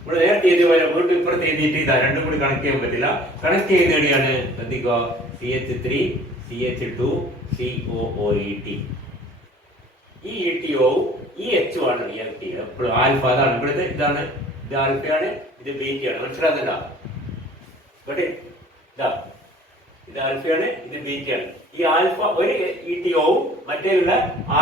ഇവിടെ നേരത്തെ എഴുതിയ പോലെ വീണ്ടും ഇപ്പുറത്ത് എഴുതിയിട്ട് ഇതാ രണ്ടും കൂടി കണക്ട് ചെയ്യാൻ പറ്റില്ല. കണക്ട് ചെയ്യുന്ന എവിടെയാണ് ശ്രദ്ധിക്കുക. CH3 CH2 COOET ഈ ETO ഈ H ആണ് റിയാക്ട് ചെയ്യുക. അപ്പോൾ ആൽഫ അതാണ് ഇവിടുത്തെ ഇതാണ്. ഇത് ആൽഫയാണ്, ഇത് ബീറ്റയാണ്. മനസ്സിലാകുന്നില്ല? ഇത് ആൽഫയാണ്, ഇത് ബീറ്റയാണ്. ഈ ആൽഫ ഒരു ETOവും മറ്റേയുള്ള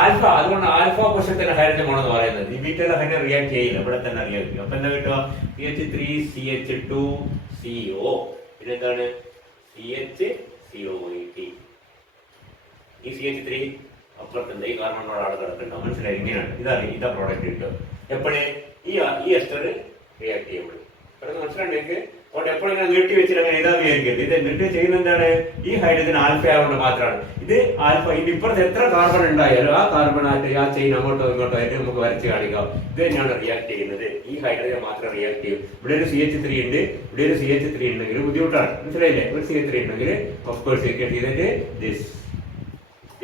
ആൽഫ. അതുകൊണ്ട് ആൽഫ കോശത്തിന്റെ ഹൈഡ്രജൻ ആണെന്ന് പറയുന്നത്. ഈ ബീറ്റയുടെ ഹൈഡ്രജൻ റിയാക്ട് ചെയ്യില്ല, ഇവിടെ തന്നെ റിയാക്ട് ചെയ്യും. അപ്പൊ എന്താ കിട്ടുക? CH3 CH2 CO പിന്നെന്താണ് CHCOET. ഈ CH3 അപ്പുറത്തുണ്ട്, ഈ കാർബണോട് ആള് കിടക്കുന്നുണ്ടോ? മനസ്സിലായി? ഇങ്ങനെയാണ് ഇതാ പ്രോഡക്റ്റ് കിട്ടുക. എപ്പോഴേ ഈ എസ്റ്റർ റിയാക്ട് ചെയ്യുമ്പോൾ മനസ്സിലാണെങ്കിൽ അതുകൊണ്ട് എപ്പോഴും ഇങ്ങനെ നീട്ടി വെച്ചിട്ട് അങ്ങനെ ഇതാ വിചാരിക്കരുത്. ഇത് നീട്ടി ചെയ്യുന്ന എന്താണ്? ഈ ഹൈഡ്രജൻ ആൽഫ ആയതുകൊണ്ട് മാത്രമാണ്. ഇത് ആൽഫ. ഇത് ഇപ്പുറത്ത് എത്ര കാർബൺ ഉണ്ടായാലും ആ കാർബൺ ആയിട്ട് ആ ചെയിൻ അങ്ങോട്ടോ ഇങ്ങോട്ടോ ആയിട്ട് നമുക്ക് വരച്ച് കാണിക്കാം. ഇത് തന്നെയാണ് റിയാക്ട് ചെയ്യുന്നത്. ഈ ഹൈഡ്രജൻ മാത്രം റിയാക്ട് ചെയ്യും. ഇവിടെ ഒരു CH3 ഉണ്ട്, ഇവിടെ ഒരു CH3 ഉണ്ടെങ്കിൽ ബുദ്ധിമുട്ടാണ്. മനസ്സിലായില്ലേ? ഒരു CH3 ഉണ്ടെങ്കിൽ ഓഫ്കോഴ്സ് ചെയ്തിട്ട്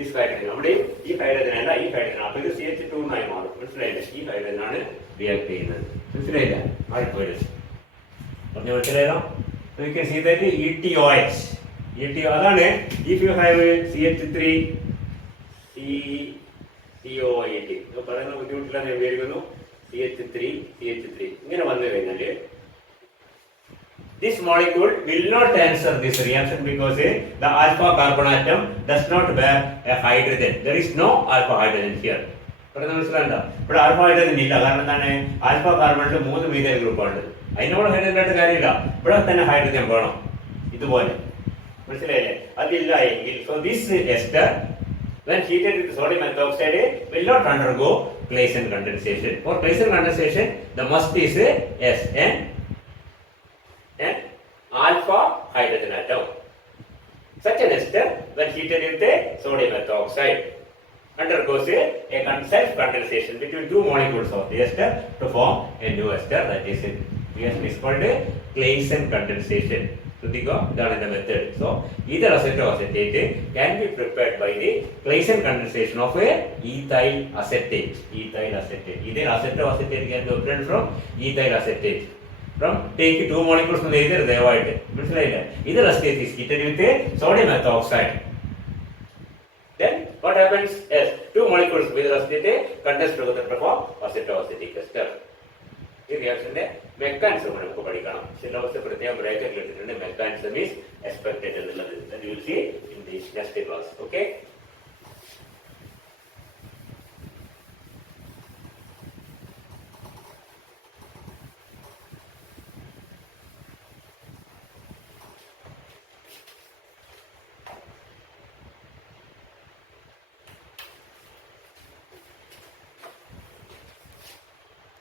ഈ ഹൈഡ്രജൻ നമ്മുടെ ഈ ഹൈഡ്രജൻ അല്ല, ഈ ഹൈഡ്രജൻ. അപ്പൊ ഇത് CH2 ആയി മാറും. മനസ്സിലായില്ലേ? ഈ ഹൈഡ്രജൻ ആണ് റിയാക്ട് ചെയ്യുന്നത്. മനസ്സിലായില്ല? പറഞ്ഞു മനസ്സിലായല്ലോ? ETOH അതാണ്. if you have CH3 COET പറയുന്ന ബുദ്ധിമുട്ടില്ല ഞാൻ വിചാരിക്കുന്നു. CH3 ഇങ്ങനെ വന്നു കഴിഞ്ഞാല് this molecule will not answer this reaction because the alpha carbon atom does not bear a hydrogen. There is no alpha hydrogen here. പറയുന്നത് മനസ്സിലാകണ്ട? ഇവിടെ ആൽഫ ഹൈഡ്രജൻ ഇല്ല. കാരണം എന്താണ്? ആൽഫ കാർബണിൽ 3 മീഥൈൽ ഗ്രൂപ്പാണ്. അതിനോട് ഹൈഡ്രജനായിട്ട് കാര്യമില്ല. ഇവിടെ തന്നെ ഹൈഡ്രജൻ വേണം ഇതുപോലെ. മനസ്സിലായില്ലേ? അതില്ല എങ്കിൽ so this ester when heated with sodium methoxide will not undergo Claisen condensation. For Claisen condensation the must is an alpha hydrogen atom. Such an ester when heated with sodium methoxide undergoes a self-condensation between two molecules of the ester to form a new ester. That is it. Reaction is called Claisen condensation. That is the method. So, either acetoacetate can be prepared by the Claisen condensation of a ethyl acetate. Either acetoacetate can be obtained from ethyl acetate. From take two molecules from either they avoid. Either acetate is heated with a sodium methoxide. Then what happens is two molecules with acetate condense together to form acetoacetic ester. ഈ റിയാക്ഷന്റെ mechanism നമുക്ക് പഠിക്കണം. Syllabus പ്രത്യേകം ബ്രേക്കറ്റിൽ ഇട്ടിട്ടുണ്ട്. Mechanism is expected എന്നുള്ളത്. You will see in the next class. Okay.